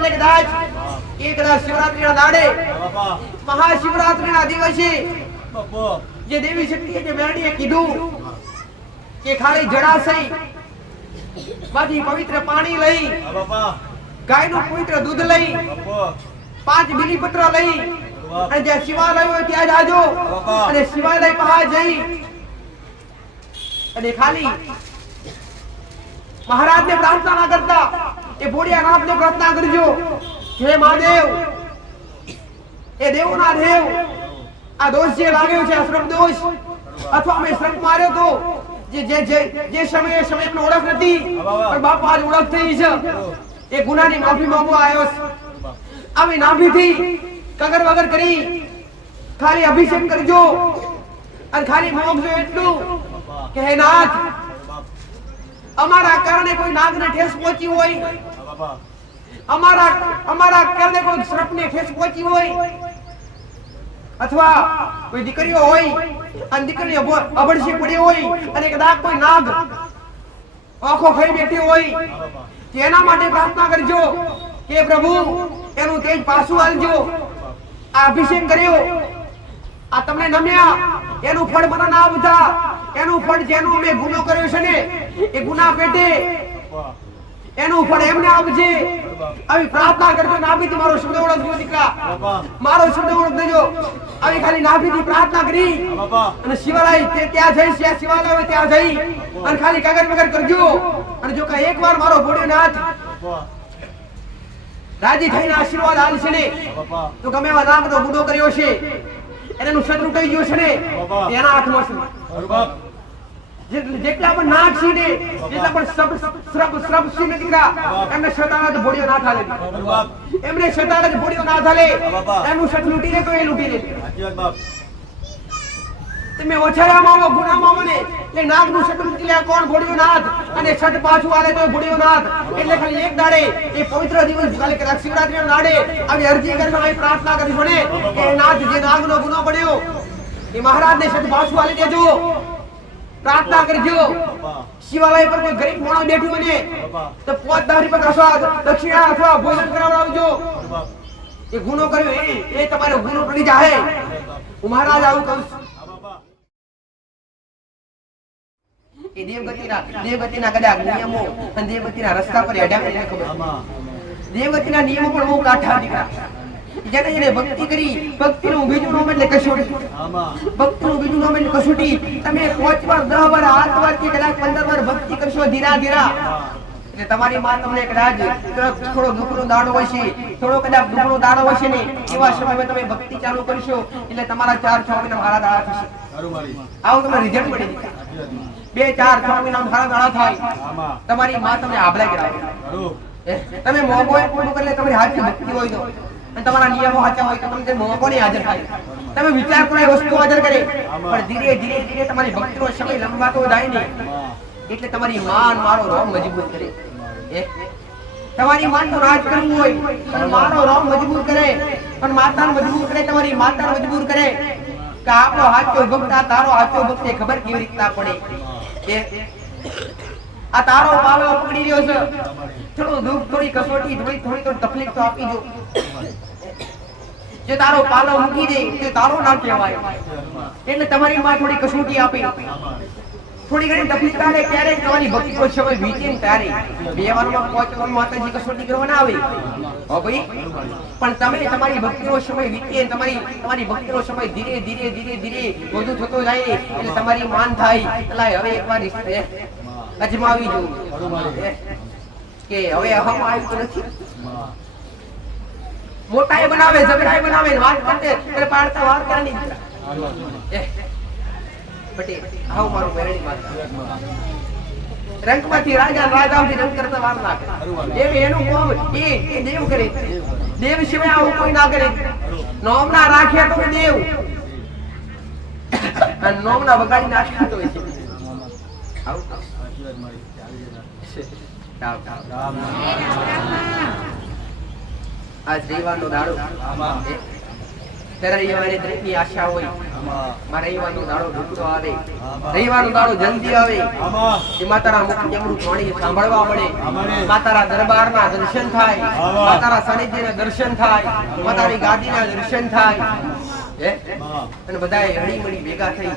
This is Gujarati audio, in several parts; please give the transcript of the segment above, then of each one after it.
એટલે કદાચ એક શિવરાત્રીના દાડે મહાશિવરાત્રીના દિવસે જે દેવી શક્તિએ જે મેરડીએ કીધું કે ખાલી જળાશય માંથી પવિત્ર પાણી લઈ ગાયનું પવિત્ર દૂધ લઈ 5 બીલીપત્ર લઈ અને જે શિવાલય હોય ત્યાં જાજો અને શિવાલય પાસે જઈ અને ખાલી મહારાજને પ્રાર્થના ના કરતા એ ભોળિયાનાથને પ્રાર્થના કરજો, હે મહાદેવ, એ દેવોના દેવ, આ દોષ જે લાગ્યો છે શ્રમ દોષ અથવા મેં શ્રમ માર્યો તો જે સમયે સમયનો ઓળખ નથી પણ બાપા આજ ઓળખ થઈ છે, એ ગુનાની માફી માંગવા આવ્યો છે. આવી નાભીથી કગર વગર કરી ખાલી અભિષેક કરજો અને ખાલી માંગજો એટલું કે હે નાથ, અમારા કારણે કોઈ નાગને ઠેસ પહોંચી હોય, અમારા કારણે કોઈ સર્પને ઠેસ પહોંચી હોય અથવા કોઈ દીકરીઓ હોય અને દીકરીઓ અબડસી પડી હોય અને કદાચ કોઈ નાગ આંખો ખાઈ બેઠી હોય, તેના માટે પ્રાર્થના કરજો કે પ્રભુ એનું તેજ પાછું આલજો. આ અભિષેક કર્યો, આ તમને નમ્યા, એનું ફળ મને ના આપતા, એનું ફળ જેનો અમે ગુનો કર્યો છે ને એ ગુના પેટે એનું ફળ એમને આપજે. આવી પ્રાર્થના કરજો. નાભીથી મારો શબ્દ ઓળખજો દીકરા, મારો શબ્દ ઓળખ દેજો. આવી ખાલી નાભીથી પ્રાર્થના કરી અને શિવાલય ત્યાં જઈ, શિવાલય હોય ત્યાં જઈ અને ખાલી કાગળ વગર કરજો. અને જો કે એકવાર મારો ભોળેનાથ રાજી થઈને આશીર્વાદ આલશે ને તો ગમે એવા નાગનો ગુનો કર્યો છે એનું શત્રુ થઈ ગયો છે ને એના હાથમાં છે. જેટલા પણ નાગ છે ને જેટલા પણ શ્રબ છે ને દીકરા, એમને શેતાન જ ભોળિયો ના થાલે, એમને શેતાન જ ભોળિયો ના થાલે. એનું શત લૂટી લે તો એ લૂટી લે. તમે ઓછાયામાં આવો, ગુનામાં આવો ને એટલે નાગનું શત લૂટી લે કોણ? ભોળિયો નાથ. અને શત પાછું આલે તો ભોળિયો નાથ. એટલે ખાલી એક દાડે એ પવિત્ર દિવસ કાલે કદાચ શિવરાત્રીના દાડે આવી અરજી કરીને આવી પ્રાર્થના કરીશું ને કે નાથ, જે નાગનો ગુનો પડ્યો એ મહારાજને શત પાછું આલી દેજો. પ્રાર્થના કરજો. શિવાલય પર કોઈ ગરીબ માણસ બેઠું બને તો 5-10 રૂપિયા પ્રસાદ દક્ષિણા અથવા ભોજન કરાવડાવજો. એ ગુનો કર્યો એ તમારો ગુનો ટળી જાય. હું મહારાજ આવું કહું છું. એ દેવગતિના કદાચ નિયમો અને દેવગતિના રસ્તા પર હેડ્યા એટલે ખબર. દેવગતિના નિયમો પણ બહુ કાઠા દીકરા. જેને ભક્તિ કરી, ભક્તિનું બીજું નામ એટલે કસોટી. ભક્તિનું બીજું નામ એટલે કસોટી. તમે 5 વાર 10 વાર 8 વાર કે કદાચ 15 વાર ભક્તિ કરશો ધીરા એટલે તમારી માં તમને કદાચ થોડો દુઃખનો દાડો હોય છે, થોડો કદાચ દુઃખનો દાડો હોય છે ને એવા સમયમાં તમે ભક્તિ ચાલુ કરશો એટલે તમારા 4-6 મહિના મારા દાડા થશે. આવું તમને રિઝલ્ટ મળે. 2-4-6 મહિના મારા દાડા થાય. તમારી માં તમને આભલા કરાવે. તમે મોગો એટલું કરે તમારી હાથની ભક્તિ હોય તો અને તમારા નિયમો સાચા હોય તો તમને મોકો નહીં હાજર થાય. તમે વિચાર કરો એ વસ્તુ હાજર કરે પણ ધીરે ધીરે તમારી ભક્તિનો સમય લંબાતો જાય ને એટલે તમારી માન મારો રોમ મજબૂત કરે. તમારી માન તો રાજ કરવું હોય પણ મારો રોમ મજબૂત કરે, પણ માતાને મજબૂત કરે, તમારી માતાને મજબૂત કરે કે આપણો હાચો ભક્ત આ તારો હાચો ભક્ત એ ખબર કેવી રીતના પડે. આ તારો પાલો પકડી રહ્યો છે, થોડું દુઃખ, થોડી કસોટી, થોડી તકલીફ તો આપી દો. જે તારો પાલો મૂકી દે તે તારો ના કહેવાય. એટલે તમારી માં થોડી કસોટી આપી, થોડી ઘણી તકલીફ આવે ક્યારેક તમારી ભક્તિ નો સમય વીતે ને ત્યારે 2 વારમાં 5 વારમાં માતાજી કસોટી કરવા ના આવે હો ભાઈ. પણ તમે તમારી ભક્તિનો સમય વીતે, તમારી ભક્તિનો સમય ધીરે ધીરે વધુ થતો જાય એટલે તમારી માન થાય એટલે હવે એકવાર અજમાવી જોવું કે હવે હમ આવ્યું નથી. મોટાઈ બનાવે, ઝઘડાઈ બનાવે, વાત કરતે એટલે પાડતા વાત કરવાની પટેલ. આવ મારું મેરડી માતા રંગમાંથી રાજાથી રંગ કરતા વાર નાખે. દેવ એનું કામ એ દેવ કરે. દેવ સિવાય આવું કોઈ ના કરે. નોમના રાખે તો દેવ અને નોમના બગાડી નાખે તો આ શ્રીવારનો દાડો ત્યારે રવિવારે દરેકની આશા હોય મારે રવિવારનો દાડો ઢૂકતો આવે, રવિવારનો દાડો જલ્દી આવે, એ માતાના મુખ જમણું પાણી સાંભળવા મળે, માતાના દરબારના દર્શન થાય, માતાના સાનિધ્યના દર્શન થાય, માતાની ગાદીના દર્શન થાય, અને બધાએ હળી મળી ભેગા થઈ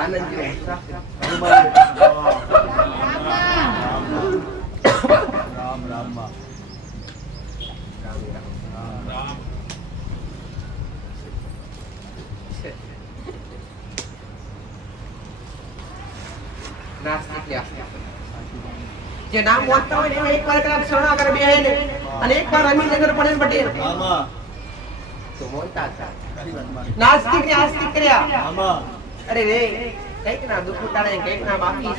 આનંદ જેવો જે નામ વાંચતા હોય ને એક વાર કલાક શરણા કરે બેહે ને અને એક વાર રમી નગર પડે પટેલ તો મોનતા હતા નાસ્તિક ને આસ્તિક કર્યા અરે રે કઈક ના દુઃખ ઉતારે કઈક ના બાકી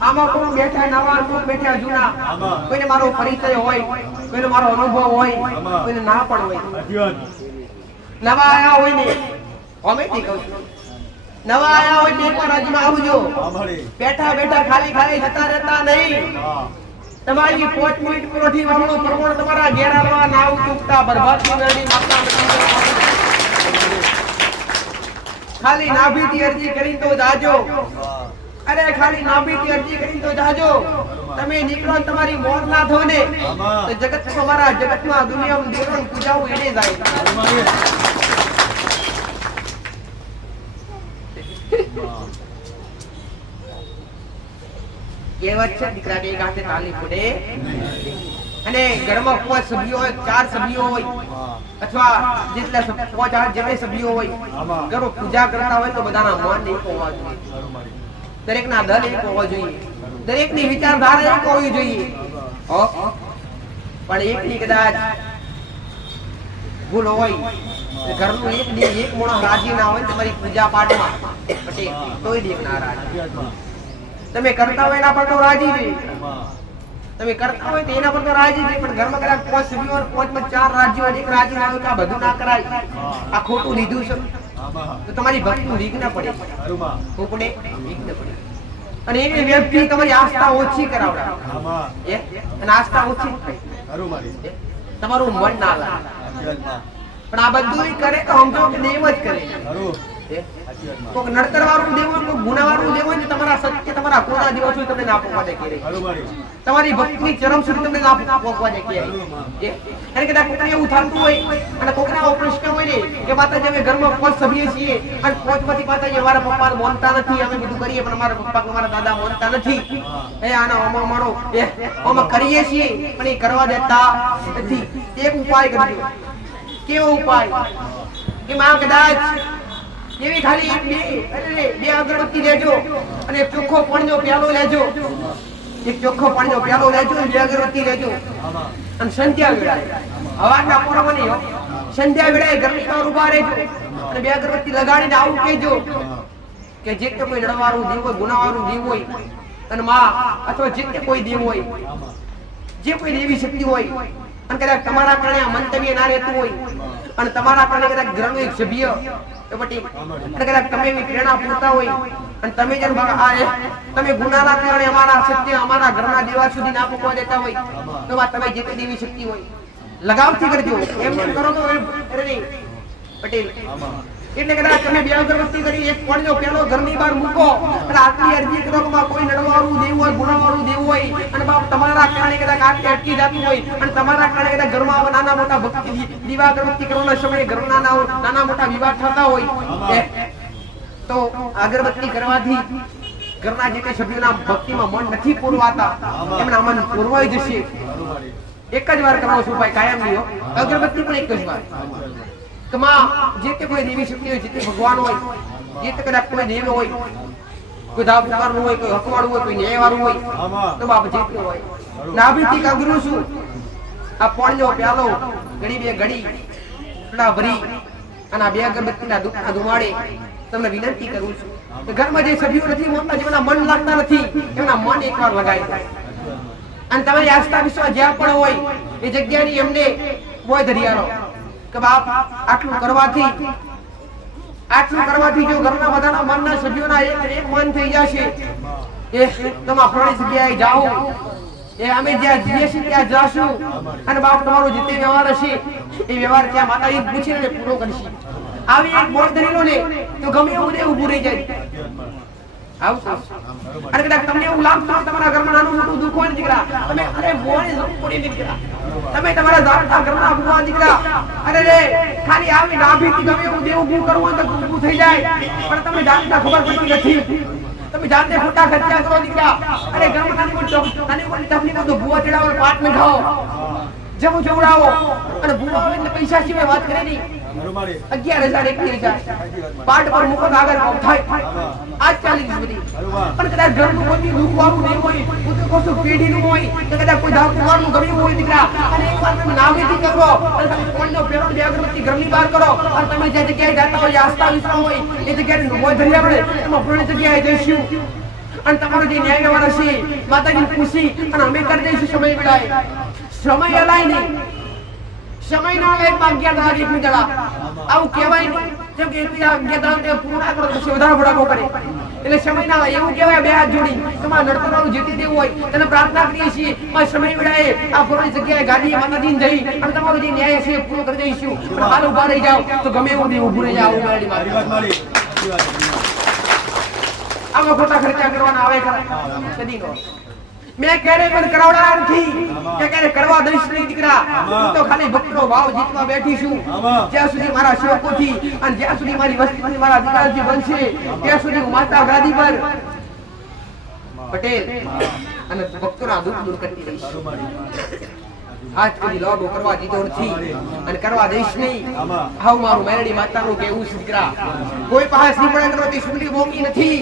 આમાં કોણ બેઠા નવા કોણ બેઠા જૂના કોઈને મારો પરિચય હોય કોઈને મારો અનુભવ હોય કોઈને ના પણ હોય નવા આયા હોય ને અમે થી કહું છું નવા આયા હોય તો એકવાર રાજમાં આવજો બેઠા બેઠા ખાલી ખાલી જતા રહેતા નહીં તમારી 5 મિનિટ કોઠી વાળો પ્રમાણ તમારા ઘેર આવવા નાવ ચૂકતા બરબાદ કરી માતા ખાલી નાભીથી અરજી કરી તો જાજો અરે ખાલી નાભીથી અરજી કરી તો જાજો તમે નીકળો તમારી મોત ના થો ને તો જગત તમારા જગતમાં દુનિયામાં દેવણ પૂજાવું એને જાય કહેવત છે દીકરા કે ગાતે તાલી પડે અને ઘરમાં 5 સભ્યો હોય 4 સભ્યો હોય અથવા જેટલા 5 જેટલા સભ્યો હોય ઘરો પૂજા કરતા હોય તો બધાના મન એક હોવા જોઈએ, દરેકના દલ એક હોવા જોઈએ, દરેકની વિચારધારા એક હોવી જોઈએ, પણ એકની કદાચ ભૂલ હોય ઘરનું એક મોણસ રાજી ના હોય તમારી પૂજા પાઠમાં પટેલ તોય દેખ ના રાજી તમે કરતા હોય એના પર તો રાજી છે, તમે કરતા હોય તો એના પર તો રાજી છે, પણ ઘરમાં કદાચ 5 સભ્યો હોય 5 માં 4 રાજી હોય એક રાજી ના હોય તો આ બધું ના કરાય, આ ખોટું લીધું છે તો તમારી ભક્તિનું વિઘ્ન પડે, શું પડે? વિઘ્ન પડે અને એની વ્યક્તિ તમારી આસ્થા ઓછી કરાવડાવે અને આસ્થા ઓછી થાય તમારું મન ના લાગે, પણ આ બધું કરે તો સમજો કે દેવ જ કરે, કોક નડતર વાળું દેવ હોય કોક ગુના વાળું દેવ હોય ને તમારા સત્ય તમારા કોના દિવસ હોય તમને ના પોકવા દે કે તમારી ભક્તિની ચરમ સુધી તમને ના પોકવા દે કે અને કદાચ કોકને એવું થતું હોય અને કોકને આવો પ્રશ્ન હોય ને કે માતાજી અમે ઘરમાં 5 સભ્ય છીએ અને 5 માંથી માતાજી અમારા પપ્પા માનતા નથી, અમે બધું કરીએ પણ અમારા પપ્પા અમારા દાદા માનતા નથી, એ આનો અમારો અમે કરીએ છીએ પણ એ કરવા દેતા નથી, એક ઉપાય કરજો. કેવો ઉપાય કે માં કદાચ એવી ખાલી બે અગરબત્તી લેજો અને એક ચોખ્ખો પાણીનો પ્યાલો લેજો, એક ચોખ્ખો પાણીનો પ્યાલો લેજો અને 2 અગરબત્તી લેજો અને સંધ્યા વેળાએ હવાના પોરવાની સંધ્યા વેળાએ ઘરની બહાર ઊભા રહેજો અને 2 અગરબત્તી લગાડીને આવું કહેજો કે જે તે કોઈ નડવાળું દેવ હોય ગુનાવાળું દેવ હોય અને માં અથવા જે તે કોઈ દેવ હોય જે કોઈ દેવી શક્તિ હોય અને કદાચ તમારા કારણે આ મંતવ્ય ના રહેતું હોય અને તમારા કારણે કદાચ ઘરનું એક સભ્ય અને કદાચ તમે એવી પ્રેરણા પૂરતા હોય અને તમે જેમ તમે ગુનાના કારણે અમારા સત્ય અમારા ઘરના દેવા સુધી ના પહોંચવા દેતા હોય તો તમે જે તે દેવી શક્તિ હોય લગાવથી કરજો, એમ કરો તો નહીં પટેલ. એટલે કદાચ તમે 2 અગરબત્તી કરી એક પાણીનો પ્યાલો ઘરની બહાર મૂકો અને આટલી અરજી કરો કે કોઈ નડવાળું દેવ હોય ગુનાવાળું દેવ હોય અને બાપ તમારા કારણે કદાચ આટલી અટકી જતી હોય અને તમારા કારણે કદાચ ઘરમાં નાના મોટા ભક્તિ દીવા અગરબત્તી કરવાના સમયે ઘરના નાના મોટા વિવાદ થતા હોય તો અગરબત્તી કરવાથી ઘરના જે કઈ સભ્યોના ભક્તિમાં મન નથી પૂરવાતા એમના મન પૂરવાઈ જશે. એક જ વાર કરવો છું ભાઈ, કાયમ નહીં, અગરબત્તી પણ એક જ વાર કે માં જે તે કોઈ દેવી શક્તિ હોય, જે તે ભગવાન હોય, જે તે કદાચ કોઈ દેવ હોય, કોઈ ધાબુકારનું હોય, કોઈ હકવાળું હોય, કોઈ ન્યાયવાળું હોય તો બાપ જે તે હોય નાભીથી કાગરું છું આ પાણીનો પ્યાલો ઘડી બે ઘડી ટડા ભરી અને આ 2 અગરબત્તીના ધુમાડે તમને વિનંતી કરું છું કે ઘરમાં જે સભ્યો નથી મોટા જેમના મન લાગતા નથી એમના મન એકવાર લગાવી દો અને તમારી આસ્થા વિશ્વાસ જ્યાં પણ હોય એ જગ્યાની એમને બોય ધરિયારો કે બાપ આટલું કરવાથી જો ઘરના બધાના મનના સભ્યોના એક મન થઈ જશે એ તમે ફરણી જગ્યાએ જાઓ એ અમે જ્યાં જઈએ છીએ ત્યાં જાશું અને બાપ તમારો જે તે વ્યવહાર હશે એ વ્યવહાર ત્યાં માતાજી પૂછીને પૂરો કરશે. આવી એક બોલ ધરી લો ને તો ગમે એવું ને ઊભું રહી જાય. અને કદાચ તમને એવું લાગતું હોય તમારા ઘરમાં નાનું મોટું દુઃખ હોય દીકરા, તમે અરે મોને પડી દીકરા, તમે તમારા જાતના ઘરમાં ભૂવા દીકરા, અરે રે ખાલી આવી નાભીથી ગમે એવું દેવું ઊભું કરવું તો ઊભું થઈ જાય. પણ તમને જાતના ખબર પડતી નથી, તમે જાતે ખોટા ખર્ચા કરો દીકરા. અરે ઘરમાં નાની મોટી તકલીફો તો ભૂવા ચડાવો, પાટ ન ખાઓ, જમું જવડાવો અને ભૂવા એટલે પૈસા સિવાય વાત કરે નહીં. 11,000 21,000 પાટ પર મુકો આગળ થાય આજ ચાલી ગઈ બધી. પણ કદાચ ઘરનું કોઈ દુઃખ વાળું નહીં હોય, હું તો કહું છું પેઢીનું હોય તો કદાચ કોઈ દાવ કુમારનું ગમ્યું હોય દીકરા, અને એકવાર તમે નાવેથી કરો અને તમે કોણનો પેરો બે અગરબત્તી ઘરની બહાર કરો અને તમે જે જગ્યાએ જાતા હોય આસ્થા વિશ્વાસ હોય એ જગ્યાએ મોય ધરી આપણે એમાં પૂર્ણ જગ્યાએ જઈશું અને તમારો જે ન્યાય વ્યવહાર હશે માતાજી પૂછી અને અમે કરી દઈશું. સમય વેળાએ સમય અલાય નહીં, સમય ના આવે 11 એકની દડા આવું કહેવાય નહીં. જેમ કે 11 પૂરું ના કરો પછી વધારે ભડાકો કરે એટલે સમય ના આવે એવું કહેવાય. બે હાથ જોડી તમારા નડતરવાળું જેથી દેવું હોય તેને પ્રાર્થના કરીએ છીએ આ સમય વેળાએ આ પૂરી જગ્યાએ ગાદી માતાજીને જઈ અને તમારો જે ન્યાય છે પૂરો કરી દઈશું. પણ હાલ ઉભા રહી જાઓ તો ગમે એવું બી ઊભું રહી જાવ. આમાં ખોટા ખર્ચા કરવાના આવે ખરા કદી નો. મેં ક્યારે પણ કરાવડા નથી કે ક્યારે કરવા દઈશ નહીં દીકરા. હું તો ખાલી ભક્તનો ભાવ જીતવા બેઠી છું. જ્યાં સુધી મારા સેવકોથી અને જ્યાં સુધી મારી વસ્તીથી મારા દીકરાજી બનશે ત્યાં સુધી હું માતા ગાદી પર પટેલ અને ભક્તોના દુઃખ દૂર કરતી રહીશ. આજ કદી લોભ કરવા દીધો નથી અને કરવા દઈશ નહીં. હાવ મારું મેરડી માતાનું કેવું છે દીકરા. કોઈ પાસે શ્રીમણ કરવાથી સુંદરી મોંઘી નથી,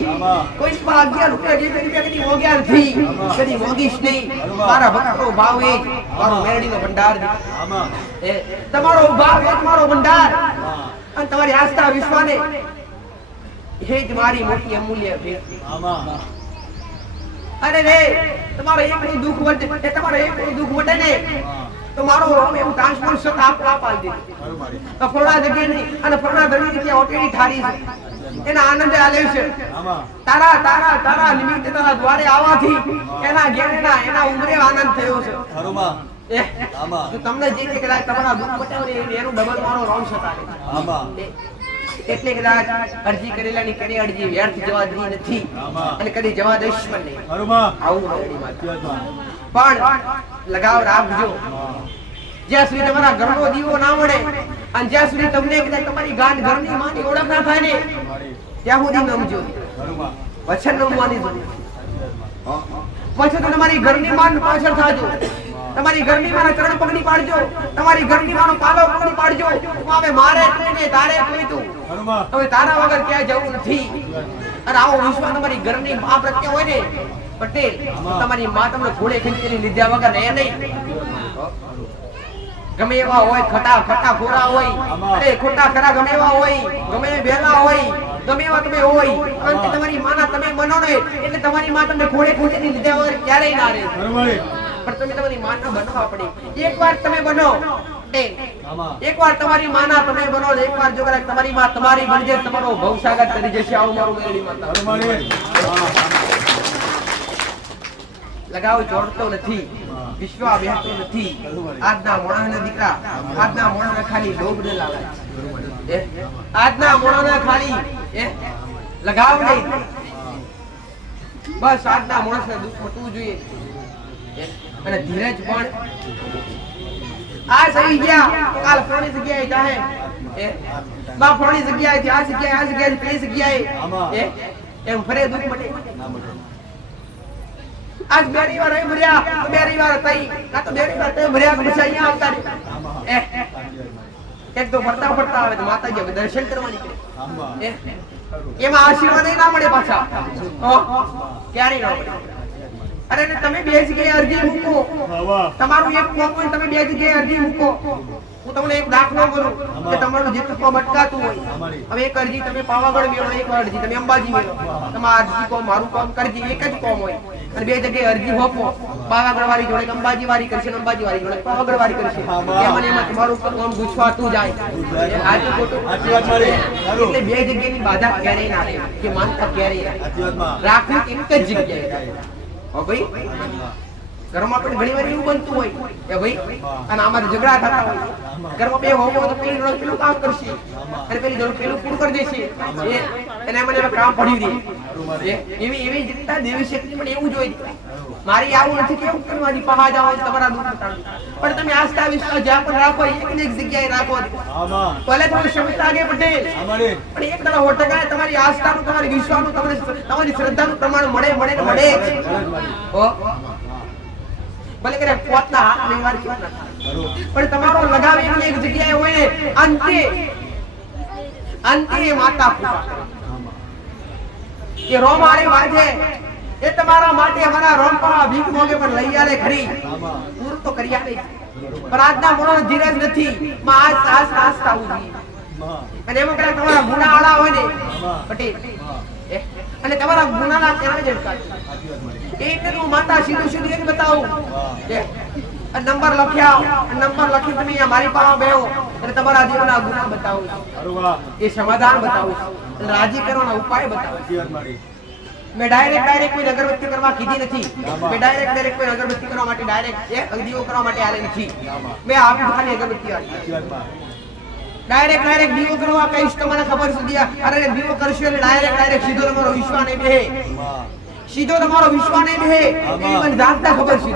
કોઈ પાસે 11 રૂપિયા જે રૂપિયા કદી મોંઘ્યા નથી, કદી મોંઘીશ નહીં. મારા ભક્તનો ભાવ એ જ મારો મેરડીનો ભંડાર. તમારો ભાવ એ તમારો ભંડાર અને તમારી આસ્થા વિશ્વાને એ જ મારી મોટી અમૂલ્ય ભેટ. અરે રે તમારો એકનું દુઃખ વટે, તમારો એકનું દુઃખ વટે ને તો મારો એવું ટ્રાન્સફર શબ્દ આપ આલ દે તો ફોડા જગ્યાએ નહીં અને ફોડા ધણી કે ઓટેડી ઠારી છે એના આનંદ આલે છે. તારા તારા તારા નિમિત્તે તારા દ્વારે આવવાથી એના ઘેરેના એના ઉમરે આનંદ થયો છે. તો તમને જે કે કદાચ તમારા દુઃખ વટાવે એનું ડબલ મારો રોમ સતારે એટલે કદાચ અરજી કરેલાની કરી અરજી વ્યર્થ જવા દી નથી અને કદી જવા દઈશ પણ નહીં. આવું પણ લગાવ રાખજો. જ્યાં સુધી તમારા ઘરનો દીવો ના મળે અને જ્યાં સુધી તમને કદાચ તમારી ગાન ઘરની માની ઓળખ ના થાય ને ત્યાં સુધી નમજો. વચન નમવાની જરૂર. પછી તો તમારી ઘરની માન પાછળ થાજો, તમારી ઘરની માના ચરણ પકડી પાડજો, તમારી ઘરની માનો પાલો પકડી પાડજો. હવે મારે કોઈને તારે કોઈ તું હવે તારા વગર ક્યાંય જવું નથી. અને આવો વિશ્વાસ તમારી ઘરની મા પ્રત્યે હોય ને પટેલ, તમારી મા તમને ઘોડે ખેંચીને લીધા વગર એ નહીં. ગમે એવા હોય ખટા ખટા ખોરા હોય, અરે ખોટા ખરા ગમે એવા હોય, ગમે બેલા હોય, ગમે એવા તમે હોય, અંતે તમારી માના તમે બનો ને એટલે તમારી મા તમને ઘોડે ખેંચીને લીધા વગર ક્યારેય ના રહે. પણ તમે તમારી માના બનવા પડે. એકવાર તમે બનો એકવાર તમારી માના તમે બનો, એકવાર જો કદાચ તમારી માં તમારી બનજે તમારો ભવસાગર કરી જશે. આવું મારું મેરડી માતા. લગાવ જોડતો નથી, વિશ્વાસ બેહતો નથી. આજના મોણાના દીકરા, આજના મોણાના ખાલી લોભ ને લાગે, આજના મોણાના ખાલી લગાવ નહીં. બસ આજના માણસને દુઃખ મટવું જોઈએ અને ધીરજ પણ આ સહી ગયા કાલ ફોની જગ્યાએ જાહે બા ફોની જગ્યાએ આ જગ્યાએ પેલી જગ્યાએ એમ ફરે દુઃખ મટે. આજ બેરી વાર ભર્યા તો બેરી વાર તઈ કા તો બેરી વાર તઈ ભર્યા પછી અહીંયા આવતા રે એક તો ફરતા ફરતા આવે તો માતાજી દર્શન કરવા નીકળે. એમાં આશીર્વાદ ના મળે પાછા ક્યારે ના મળે. અરે તમે બે જગ્યાએ અરજી મૂકો, તમારું એક કોમ હોય તમે બે જગ્યાએ અરજી મૂકો. હું તમને એક દાખલો કરું કે તમારું જેટલું કોમ અટકાતું હોય, હવે એક અરજી તમે પાવાગઢ મેળો, એક અરજી તમે અંબાજી મેળો, તમારા અરજી કોમ મારું કોમ કરજી એક જ કોમ હોય અને બે જગ્યાએ અરજી હોપો. પાવાગઢ વાળી જોડે અંબાજી વાળી કરશે, અંબાજી વાળી જોડે પાવાગઢ વાળી કરશે. એમાં એમાં તમારું કોમ ગુછવાતું જાય. આજે ખોટું એટલે બે જગ્યાની બાધા ક્યારેય ના રહે કે માનતા ક્યારેય રાખવી એક જ જગ્યાએ. ભાઈ ઘરમાં પણ ઘણી વાર એવું બનતું હોય કે ભાઈ અને અમારે ઝઘડા થતા હોય ઘરમાં બે હોવો તો પેલી જોડે પેલું કામ કરશે અને પેલી જોડે પેલું પૂરું કરી દેશે એને મને કામ પડી દે એવી એવી રીતના દેવી શક્તિ પણ એવું જોઈએ મારી આવું નથી કેવું કરવાની પહાડ આવો તમારા દુઃખ પણ તમે આસ્થા વિશ્વાસ જ્યાં પણ રાખો એક ને એક જગ્યાએ રાખો ભલે તમે ક્ષમતા આગે પટેલ પણ એક દાડો 100% તમારી આસ્થાનું તમારી વિશ્વાસનું તમારી શ્રદ્ધાનું પ્રમાણ મળે ભલે કરે પોતના હાથ નહીં વાર પણ તમારો લગાવ એક જગ્યાએ હોય ને અંતે માતા પૂજા એ રોમાળે વાજે એ તમારા માટે અમારા રોમપા ભીખ મોગે પણ લઈ આલે ખરી પૂરું તો કરી આલે પણ આજના મોણો ધીરજ નથી માં આજ આસ્થા ઉજી અને એમાં કદાચ તમારા ગુના આળા હોય ને પટેલ અને તમારા ગુનાના કેવા જ એટલું માતા સીધું સીધું એક બતાવું નંબર લખી તમે મારી પાસે બેહો અને તમારા જીવનના ગુના બતાવું એ સમાધાન બતાવું રાજી કરવાના ઉપાય બતાવું મેં ડાયરેક્ટ કોઈ અગરબત્તી કરવા કીધી નથી મેં ડાયરેક્ટ કોઈ અગરબત્તી કરવા માટે ડાયરેક્ટ દીવો કરવા માટે આલે નથી મેં આપી ખાલી અગરબત્તી આપી ડાયરેક્ટ દીવો કરવા કઈશ તો મને ખબર છે અરે દીવો કરશો એટલે ડાયરેક્ટ સીધો તમારો વિશ્વાસ નહીં બેહે સીધો તમારો વિશ્વાસ નહીં બેહે એ મને જાણતા ખબર છે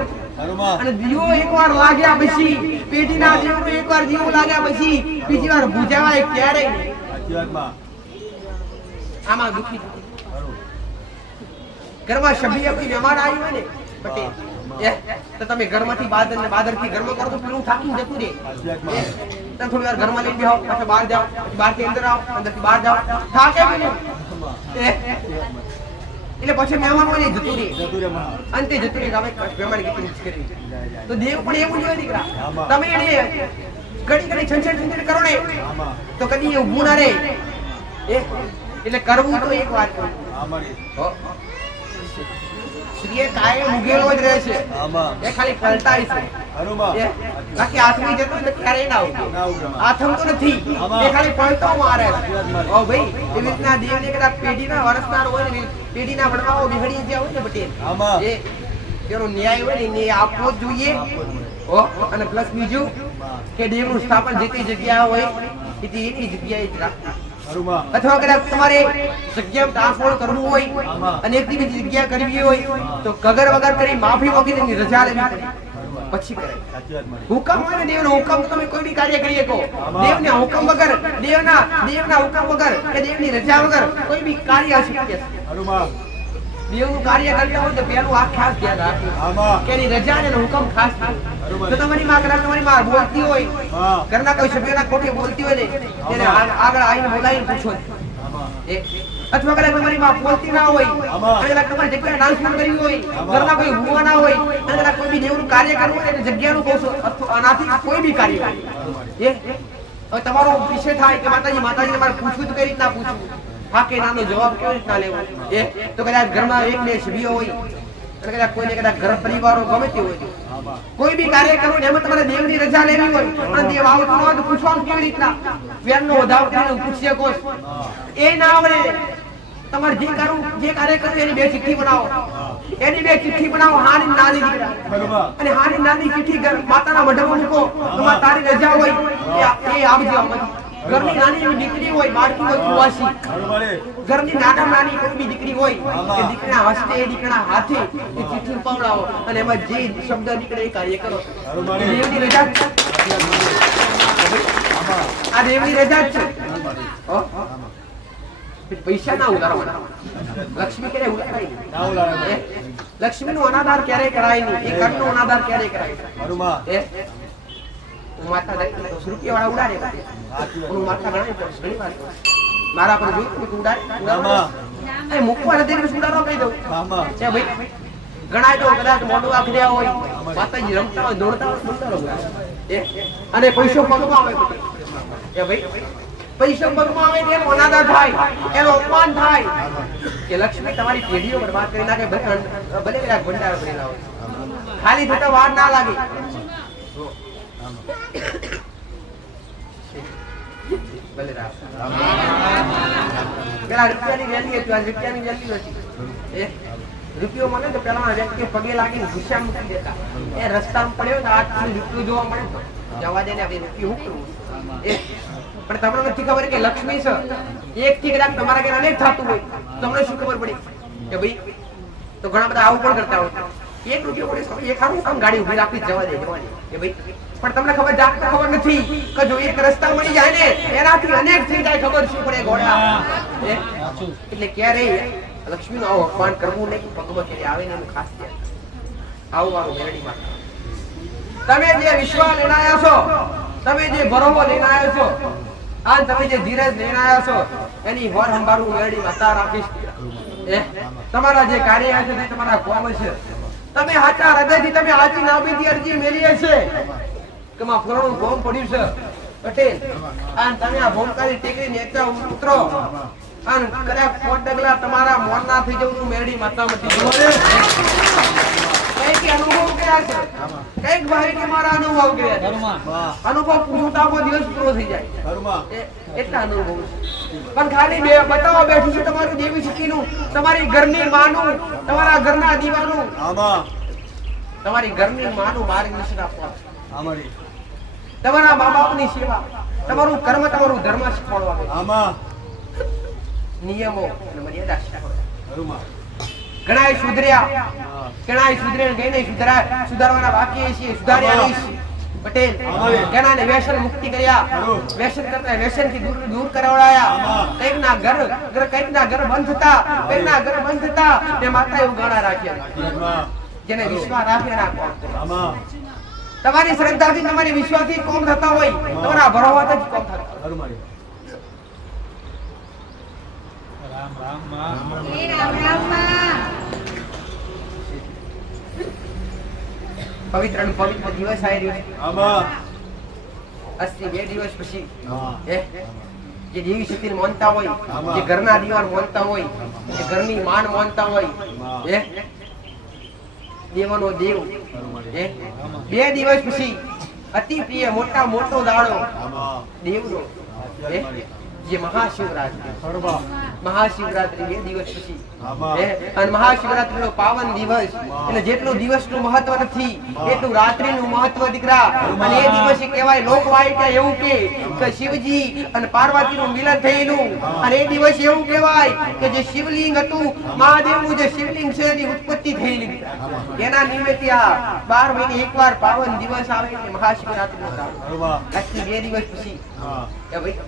અને દીવો એકવાર લાગ્યા પછી પેટીના દીવો એકવાર દીવો લાગ્યા પછી બીજી વાર બુજાવાય ક્યારે આમાં દુખી ઘરમાં શબી આપણી મહેમાન આવી હોય ને પટેલ તો તમે ઘરમાંથી બાદર થી ઘરમાં કરો તો પેલું થાકી જતું રે તમે થોડી વાર ઘરમાં લઈ બેહો પછી બહાર જાઓ બહાર થી અંદર આવો અંદર થી બહાર જાઓ થાકે પેલું એટલે પછી મહેમાન હોય ને જતું રે અંતે જતું રે હવે મહેમાન કેટલી કરી તો દેવ પણ એવું જોઈએ દીકરા તમે એને ઘડી છંછેડ કરો ને તો કદી ઊભું ના રહે એટલે કરવું તો એક વાત શ્રીએ કાયમ ઉગેલો જ રહે છે એ ખાલી ફલતાય છે બાકી આથમી જતો એટલે ક્યારેય ના ઉગે આથમતો નથી એ ખાલી ફલતો મારે છે ઓ ભાઈ એવી રીતના દેવને કદાચ પેઢીના વરસનાર હોય ને પેઢીના વડવાઓ વિહળી જ્યાં હોય ને પટેલ એ તેનો ન્યાય હોય ને એ આપવો જ જોઈએ અને પ્લસ બીજું કે દેવનું સ્થાપન જે તે જગ્યા હોય એની જગ્યાએ જ રાખવું અથવા કદાચ તમારે જગ્યા ટ્રાન્સફર કરવું હોય અને એક બીજી જગ્યા કરવી હોય તો કગર વગર કરી માફી માંગી તેની રજા લેવી પડે પછી કરે હુકમ હોય ને દેવનો હુકમ તમે કોઈ બી કાર્ય કરી શકો દેવના હુકમ વગર દેવના હુકમ વગર કે દેવની રજા વગર કોઈ બી કાર્ય અશક્ય છે દેવનું કાર્ય કરતા હોય તો પેલું આ ખાસ ધ્યાન રાખવું કે એની રજા અને હુકમ ખાસ તો તમારી માં કદાચ તમારી માં બોલતી હોય ઘરના કોઈ સભ્યના ખોટી બોલતી હોય ને તેને આગળ આવીને બોલાવીને પૂછો અથવા કદાચ તમારી માં બોલતી ના હોય અને કદાચ તમારી જગ્યાએ ટ્રાન્સફર કરવી હોય ઘરના કોઈ હુવા ના હોય અને કદાચ કોઈ બી દેવનું કાર્ય કરવું હોય એટલે જગ્યાનું કહો આનાથી કોઈ બી કાર્ય હવે તમારો વિષય થાય કે માતાજી તમારે પૂછવું તો કઈ રીતના પૂછવું હા કે નાનો જવાબ કેવી રીતના લેવો તો કદાચ ઘરમાં એક બે સભ્યો હોય અને કદાચ કોઈને કદાચ ઘર પરિવારો ગમે તે હોય કોઈ બી કાર્ય કરવું ને એમાં તમારે દેવની રજા લેવી હોય અને દેવ આવતો હોય તો પૂછવાનું કેવી રીતના વેરનો વધાવ કરીને પૂછી શકો એ ના આવડે તમારે જે કાર્ય કરવું એની બે ચિઠ્ઠી બનાવો હાની નાની અને હાની નાની ચિઠ્ઠી માતાના મઢમાં મૂકો તમારે તારી રજા હોય એ આવજો ઘરની નાની એવી દીકરી હોય બાળકી હોય કુવાસી ઘરની નાની કોઈ બી દીકરી હોય કે દીકરીના હસ્તે દીકરીના હાથે એ ચિઠ્ઠી પવડાવો અને એમાં જે શબ્દ નીકળે એ કાર્ય કરો દેવની રજા આ દેવની રજા જ છે પૈસા ના ઉલાડવાના લક્ષ્મી ક્યારે ઉલાડાય લક્ષ્મી નો અનાદાર ક્યારે કરાય નહીં એ ઘરનો અનાદાર ક્યારે કરાય માતા રૂપિયા વાળા ઉડાડે માતા ઘણી વાર મારા પર જોયું ઉડાડે મૂકવા નથી ઉડાડવા કહી દઉં ભાઈ ઘણા તો કદાચ મોઢું આંખ રહ્યા હોય માતાજી રમતા હોય દોડતા હોય અને પૈસો પગમાં આવે ભાઈ પૈસો પગમાં આવે એનો અનાદર થાય એનો અપમાન થાય કે લક્ષ્મી તમારી પેઢીઓ બરબાદ કરી નાખે ભલે કદાચ ભંડારો કરેલા હોય ખાલી થતા વાર ના લાગે પેલા રૂપિયાની વેલ્યુ હતી, આજ રૂપિયાની વેલ્યુ નથી. રૂપિયો મળે તો પેલા વ્યક્તિ પગે લાગીને ગુસ્સા મૂકી દેતા. એ રસ્તામાં પડ્યો તો આ રૂપિયો જોવા મળે તો જવા દે ને આપણે રૂપિયો શું કરવું. પણ તમને નથી ખબર કે લક્ષ્મી છે એક થી કદાચ તમારા ઘરે અનેક થતું હોય તમને શું ખબર પડી કે ભાઈ તો ઘણા બધા આવું પણ કરતા હોય એક રૂપિયો પડે એક આમ કામ ગાડી ઉભી રાખી જવા દે કે ભાઈ પણ તમને ખબર જાતને ખબર નથી કે જો એક રસ્તા મળી જાય ને એનાથી અનેક થઈ જાય ખબર શું પડે ઘોડા. એટલે ક્યારે લક્ષ્મીનું આવું અપમાન કરવું નહીં. ભગવત ક્યારે આવે ને એનું ખાસ ધ્યાન આવું આવું મેરડીમાં તમે જે વિશ્વાસ લઈને આવ્યા છો, તમે જે ભરોવો લઈને આવ્યા છો, આ તમે જે ધીરજ લઈને આવ્યા છો એની વર સંભાળવું મેરડી માતા રાખીશ. તમારા જે કાર્ય છે તે તમારા કોમ છે. તમે સાચા હૃદયથી તમે આજી નાબીની અરજી મેલી હશે કે માં ફરણું ભોમ પડ્યું છે પટેલ અને તમે આ ભોમકારી ટેકરી નેતા ઉતરો અને કદાચ પોટ ડગલા તમારા મોરના થઈ જવું મેરડી માતા મટી જવું. કઈક અનુભવ કર્યા છે, કઈક ભાઈ કે મારા અનુભવ કર્યા છે. અનુભવ પૂછતા દિવસ પૂરો થઈ જાય એટલા અનુભવ છે. પણ ખાલી બે બતાવો બેઠું છે તમારું દેવી શક્તિનું, તમારી ઘરની માનું, તમારા ઘરના દીવાનું, તમારી ઘરની માનું માર્ગદર્શન આપવા, તમારા મા બાપની સેવા, તમારું કર્મ, તમારું ધર્મ શીખવાડવા, નિયમો અને મર્યાદા શીખવાડવા. ઘણાય સુધર્યા, ઘણાય સુધરે ગઈ નહીં સુધારવાના બાકી છે, સુધાર્યા નહીં. પટેલ ઘણાને વ્યસન મુક્તિ કર્યા, વ્યસન કરતા વ્યસન થી દૂર કરાવડાયા. કઈક ના ઘર બંધ થતા, કઈક ના ઘર બંધ થતા તે માતા એવું ગાણા રાખ્યા. જેને વિશ્વાસ રાખે ના કોમ તમારી શ્રદ્ધાથી તમારી વિશ્વાસથી કોમ થતા હોય તમારા ભરોવાથી જ કોમ થતા. રામ રામ માં પવિત્ર દિવસ આવી રહ્યો છે. 2 દિવસ પછી જે દેવી શક્તિને માનતા હોય, જે ઘરના દીવાન માનતા હોય, જે ઘરની માન માનતા હોય, દેવનો દેવ 2 દિવસ પછી અતિ પ્રિય મોટો દાડો દેવનો જે મહાશિવરાત્રી 2 દિવસ પછી અને મહાશિવરાત્રીનો પાવન દિવસ એટલે જેટલું દિવસનું મહત્વ નથી એટલું રાત્રિનું મહત્વ દીકરા. અને એ દિવસે કહેવાય લોકવાયકા એવું કે શિવજી અને પાર્વતીનું મિલન થયેલું. અને એ દિવસે એવું કહેવાય કે જે શિવલિંગ હતું મહાદેવનું જે શિવલિંગ છે એની ઉત્પત્તિ થયેલી. એના નિમિત્તે આ 12 મહિને એકવાર પાવન દિવસ આવે છે મહાશિવરાત્રીનો દાડો. આજથી 2 દિવસ પછી કે ભાઈ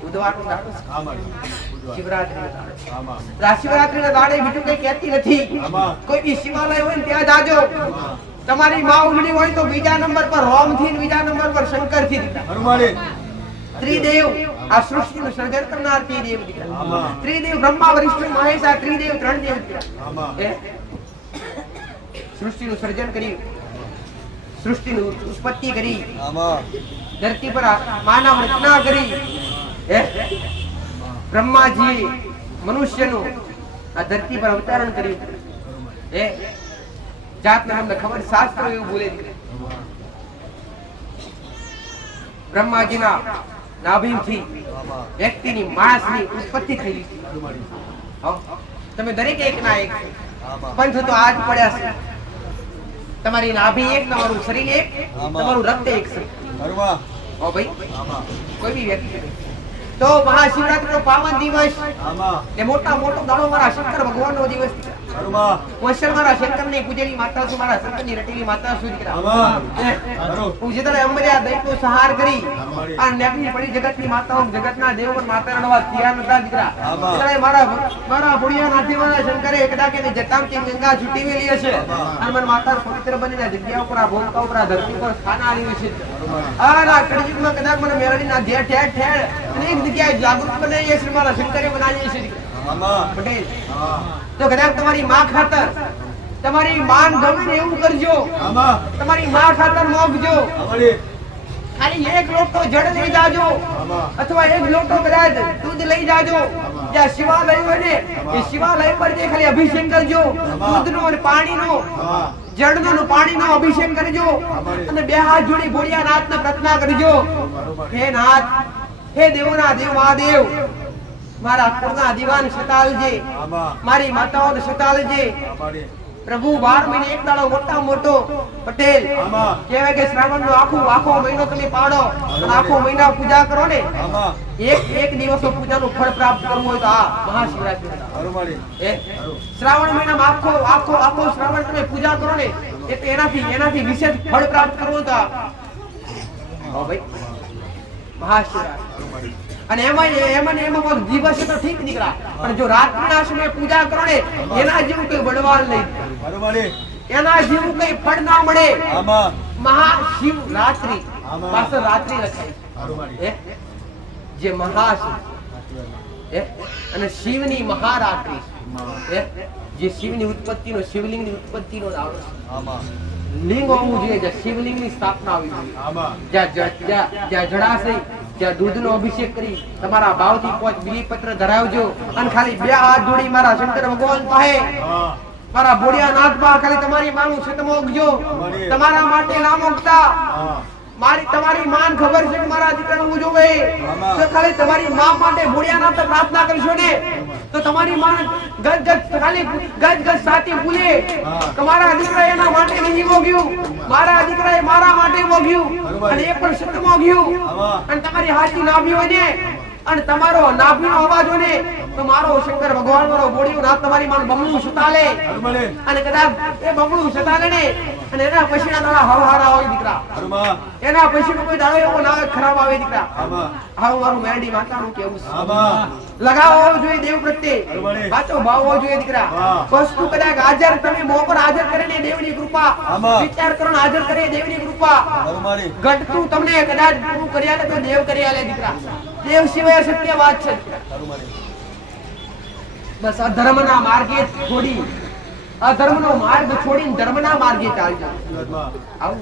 બુધવારનો દાડો શિવરાત્રીના દાડે બીજું કઈ કહેતી નથી. કોઈ બી શિવાલય હોય ને ત્યાં જાજો. તમારી માં ઉમડી હોય તો બીજા નંબર પર રોમ થી, બીજા નંબર પર શંકર થી. ત્રિદેવ આ સૃષ્ટિનું સર્જન કરનાર ત્રિદેવ દીકરા. ત્રિદેવ બ્રહ્મા વિષ્ણુ મહેશ આ ત્રિદેવ 3 દેવ દીકરા. સૃષ્ટિનું સર્જન કર્યું, સૃષ્ટિની ઉત્પત્તિ કરી, ધરતી પર માનવ રચના કરી. બ્રહ્માજી મનુષ્યનું આ ધરતી પર અવતરણ કર્યું. જાતને તમને ખબર શાસ્ત્ર એવું બોલે છે બ્રહ્માજીના નાભિથી વ્યક્તિની માણસની ઉત્પત્તિ થઈ. તમે દરેક એક ના એક પંથ તો આજ પડ્યા છે. તમારી નાભી એક, તમારું શરીર એક, તમારું રક્ત એક છે. ભાઈ કોઈ બી વ્યક્તિ તો મહાશિવરાત્રીનો પાવન દિવસ એ મોટો દાડો મારા શંકર ભગવાનનો દિવસ. મારા શંકરની પૂજેલી માતા છું, મારા શંકરની રટેલી માતા છું દીકરા. હું જેતરે અંબરિયા દૈત્યનો સહાર કરી અને નેકની પડી જગતની માતાઓ, જગતના દેવ પર માતા રણવા તૈયાર નતા દીકરા. મારા ભોળિયા નાથી મારા શંકરે એકદાકે ની જટામથી ગંગા છૂટી મેલી હશે અને મને માતા પવિત્ર બનીને જગ્યા ઉપર આ ભૂમકા ઉપર આ ધરતી પર સ્થાન આવ્યું છે. આ કળયુગમાં કદાચ મને મેરડીના જે ઠેર ઠેર અનેક જગ્યાએ જાગૃત બનાવીએ છે, મારા શંકરે બનાવીએ છે પટેલ. તો કદાચ તમારી માં ખાતર, તમારી માન ગમે એવું કરજો, તમારી માં ખાતર મોગજો. ખાલી 1 લોટો જળ લઈ જાજો અથવા 1 લોટો કદાચ દૂધ લઈ જાજો. જ્યાં શિવાલય હોય ને એ શિવાલય પર જે ખાલી અભિષેક કરજો, દૂધનો અને પાણીનો, જળનો પાણીનો અભિષેક કરજો અને 2 હાથ જોડી ભોળિયાનાથને પ્રાર્થના કરજો. હે નાથ, હે દેવોના દેવ મહાદેવ, મારા કુળના દીવાન સતાલજે, મારી માતાઓને સતાલજે. પ્રભુ 12 મહિને એક દાડો મોટા મોટો પટેલ કહેવાય કે શ્રાવણનો આખો મહિનો તમે પાડો અને આખો મહિના પૂજા કરો ને, એક દિવસનો પૂજાનું ફળ પ્રાપ્ત કરવું હોય તો આ મહાશિવરાત્રી. શ્રાવણ મહિનામાં આખો શ્રાવણ તમે પૂજા કરો ને એટલે એનાથી વિશેષ ફળ પ્રાપ્ત કરવું તો ભાઈ મહાશિવરાત્રી. અને એમાં દિવસ તો ઠીક નીકળા, પણ જો રાત્રિના સમયે પૂજા કરો ને એના જેવું કઈ વડવાલ નહીં, એના જેવું કઈ ફળ ના મળે. મહાશિવરાત્રી પાછળ રાત્રિ લખાય જે મહાશિવ અને શિવની મહારાત્રી જે શિવની ઉત્પત્તિનો શિવલિંગની ઉત્પત્તિનો દાડો છે. લિંગ હોવું જોઈએ, જ્યાં શિવલિંગની સ્થાપના હોવી જોઈએ, જ્યાં જળાશય, જ્યાં દૂધનો અભિષેક કરી તમારા ભાવથી 5 બીલીપત્ર ધરાવજો અને ખાલી 2 હાથ જોડી મારા શંકર ભગવાન પાસે મારા બોડિયા નાથમાં ખાલી તમારી માનું સતમોગજો. તમારા માટે ના મોગતા, તમારી માન ખબર છે કે મારા દીકરાનું જોવે તો ખાલી તમારી માં માટે બોડિયા નાથ પ્રાર્થના કરશો ને તો તમારી માં ગજ સાથી ભૂલે. તમારા દીકરા એના માટે નહીં મોગ્યું, મારા દીકરાએ મારા માટે મોગ્યું અને એ પણ સત મોગ્યું. અને તમારી હાથી નાભી હોય ને અને તમારો નાભીનો અવાજ હોય ને તો મારો શંકર ભગવાન મારો બોડિયો નાથ તમારી માં બમણું સતાલે. અને કદાચ એ બમણું સતાલે ને અને એના પછીના દાડા હવાહારા હોય દીકરા, એના પછીનો કોઈ દાડો એવો ના ખરાબ આવે દીકરા. આવું મારું મેરડી માતાનું કેવું છે. લગાવ હોવો જોઈએ દેવ પ્રત્યે, સાચો ભાવ હોવો જોઈએ દીકરા. વસ્તુ કદાચ હાજર તમે મોં પર હાજર કરીને દેવની કૃપા, વિચાર કરો હાજર કરે દેવની કૃપા. ઘટતું તમને કદાચ પૂરું કરી આલે તો દેવ કરી આલે દીકરા. દેવ સિવાય સત્ય વાત છે. બસ અધર્મના માર્ગે છોડી, અધર્મનો માર્ગ છોડીને ધર્મના માર્ગે ચાલજો. આવું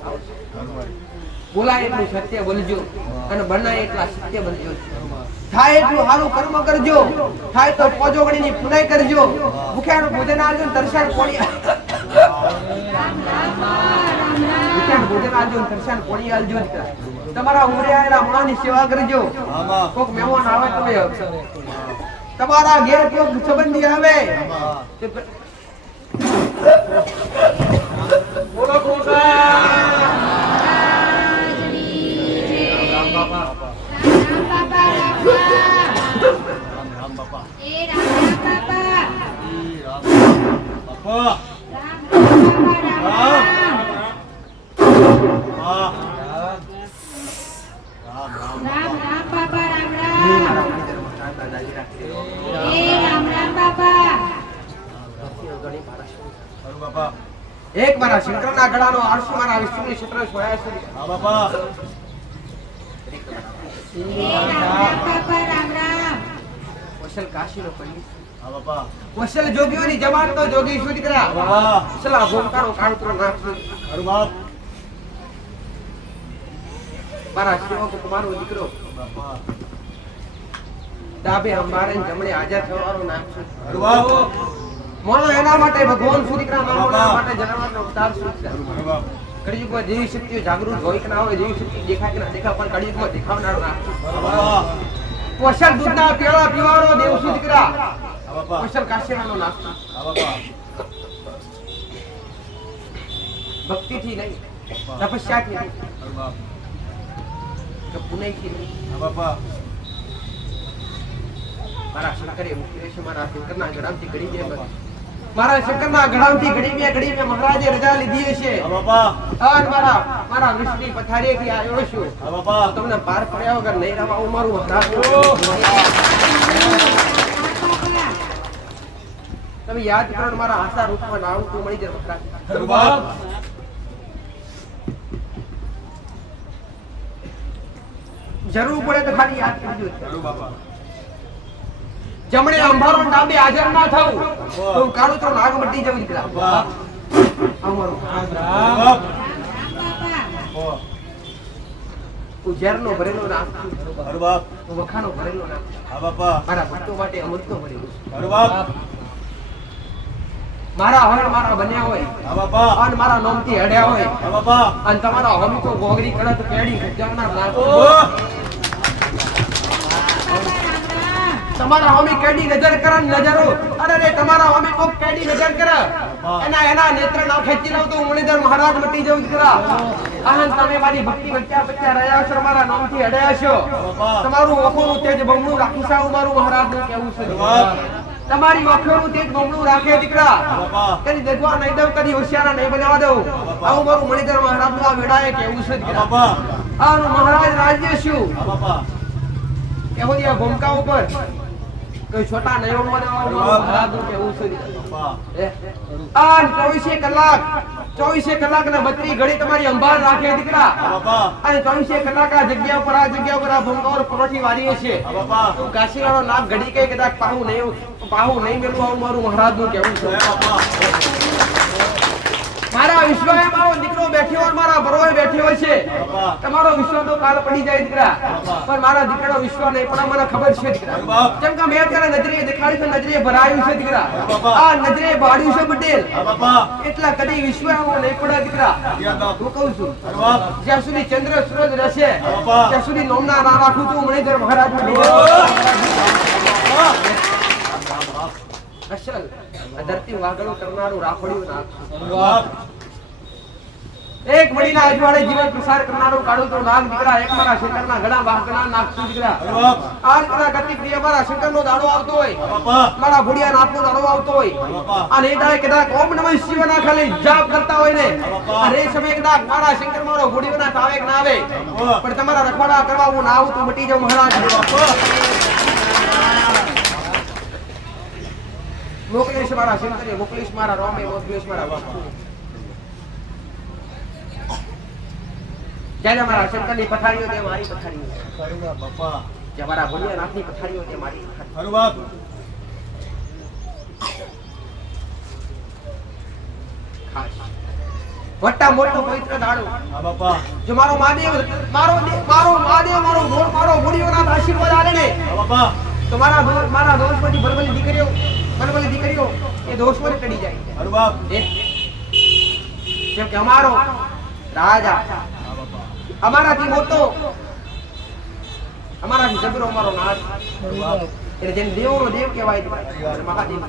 બોલાય એટલું સત્ય બોલજો અને બનાય એટલા સત્ય બનજો. થાય એટલું સારું કર્મ કરજો, થાય તો પોજોગણીની પુનાઈ કરજો. ભૂખ્યાનું ભોજન આલજો, તરસાણ પોણી ભૂખ્યાનું ભોજન આલજો, તરસાણ પોણી આલજો. તમારા ઉમરે આયેલા મોણાની સેવા કરજો. કોક મહેમાન આવે તો તમારા ઘેર કોક સંબંધી આવે બોલો કોકા રામ બાપા એ રામ બાપા એક મારા શંકરના ગળાનો 800 મારા વિષ્ણુની ક્ષેત્ર છોડાય છે. હા બાપા વસલ કાશીનો પંડિત. હા બાપા વસલ જોગીઓની જમાત તો જોગી શું દીકરા. વાહ વસલ ભોમકાનો કાળુતરો નાખજો. અરે બાપ મારા સેવક તમારો દીકરો બાપા ડાબે અંબારે જમણે હાજર થવાનો નાખજો. અરે બાપ મોનો એના માટે ભગવાન શ્રી દીકરા માનવના માટે જન્મનો અવતાર શું છે. કળિયુગમાં જેવી શક્તિઓ જાગૃત હોય કે ના હોય, જેવી શક્તિ દેખાય કે ના દેખાય, પણ કળિયુગમાં દેખાવનારો નાખજો. કોશલ દૂધના પેળા પીવાળો દેવ શ્રી દીકરા કોશલ કાશીરાનો નાખજો. ભક્તિથી નહીં, તપસ્યાથી નહીં, કે પુણ્યથી નહીં. મારા શંકરે મુક્તિ છે. મારા શંકરના ગળામથી ઘડી બે, મારા શંકરના ગળામથી ઘડી બે મહારાજે રજા લીધી છે. મારા વિષ્ણુ પથારીથી આવ્યો છું. તમને પાર પડ્યા વગર નહીં રહેવા હું મારું મહારાજ. તમે યાદ કરો મારા આશા રૂપમાં નામ તું મળી જાય મહારાજ. જરૂર પડે તો ખાલી યાદ કરજો. જમણે અંબારો ડાબે હાજર ના થાઉં તો કાળુતરો નાગ મટી જવું દીકરા. ઉજેરનો ભરેલો નામ, વખાનો ભરેલો નામ, મારા ભક્તો માટે અમૃતનો ભરેલો છે. મારા હરણ મારા બન્યા હોય અને મારા નામથી હડ્યા હોય અને તમારા હમીકો ગોગરી કડત કેડી ખજાના નાખો. તમારા હોમી કેડી નજર કરે નજરો અરે રે તમારા હોમી કોક કેડી નજર કરે એના નેત્ર ના ખેંચી લઉં તો મુનિધર મહારાજ મટી જવું દીકરા આહન તમે મારી ભક્તિ વચ્ચા વચ્ચા રહ્યા છો મારા નામથી અડ્યા છો તમારું ઓખોનું તેજ બમણું રાખી સાવ મારું મહારાજ નું કેવું છે તમારી ઓખોનું તેજ બમણું રાખે દીકરા કદી દેખવા નહીં દઉં કદી હોશિયારા નહીં બનાવવા દઉં આવું મારું મણિધર મહારાજ નું આ વેડાએ કેવું છે દીકરા આનું મહારાજ રાજ્ય શું કેવો દિયા ભૂમકા ઉપર કોઈ છોટા નયો બનાવવા મહારાજ નું કેવું છે આ 24 કલાક ને 32 ઘડી તમારી અંબાર રાખે દીકરા અને 24 કલાક આ જગ્યા પર આ ભૂમકા પર પરોઠી વારી છે તું કાશીવાળો નાક ઘડી કઈ કદાચ પાહું નહીં મેલું આવું મારું મહારાજ નું કેવું છે મારા વિશ્વમાં મારો દીકરો બેઠ્યો અને મારા બરોય બેઠ્યો છે તમારો વિશ્વ તો કાલ પડી જાય દીકરા પણ મારા દીકરાનો વિશ્વ નહીં પણ મને ખબર છે દીકરા જેમ કે મેં ત્યારે નજરે દેખાડી તો નજરે ભરાયું છે દીકરા આ નજરે બાળ્યું છે પટેલ એટલા કદી વિશ્વ નહીં પડે દીકરા હું કહું છું જ્યાં સુધી ચંદ્ર સૂરજ રહેશે ત્યાં સુધી નોમના ના રાખું છું મણિધર મહારાજ અસલ ધરતી વાગડો કરનારું રાખોડ્યું નાગ એક મડીના અજવાળે જીવન પ્રસાર કરનારું કાઢું તો નાગ દીકરા એક મારા શંકરના ઘણા વાહકના નાગતું દીકરા આજ કદા ગતિ પ્રિય મારા શંકરનો દાડો આવતો હોય મારા ભુડિયા નાથનો દાડો આવતો હોય અને એ દાડે કદાચ ઓમ નમઃ શિવના ખાલી જાપ કરતા હોય ને અને એ સમય કદાચ મારા શંકર મારો ભુડિયોના આવે કે ના આવે પણ તમારા રખવાડા કરવા હું ના આવું તો મટી જાઉં મહારાજ મોકલેશ મારા શંકરે મોકલેશ મારા રોમે મોકલેશ મારા વાસુ જ્યારે મારા શંકરની પથારીઓ તે મારી પથારીઓ ખરુબા બાપા જે મારા ભુડિયા નાથની પથારીઓ તે મારી ખરુબા ખાસ વટ્ટા મોટો પવિત્ર દાડો હા બાપા જો મારો મહાદેવ મારો ભુડિયો નાથ આશીર્વાદ આલે ને હા બાપા તો મારા દોષમાંથી બલબલી દીકરીઓ એ દોષમાં ચડી જાય બરાબર જેમ કે અમારો રાજા અમારાથી મોટો અમારાથી જબરો અમારો નાથ એટલે જેને દેવનો દેવ કહેવાય મહાદેવ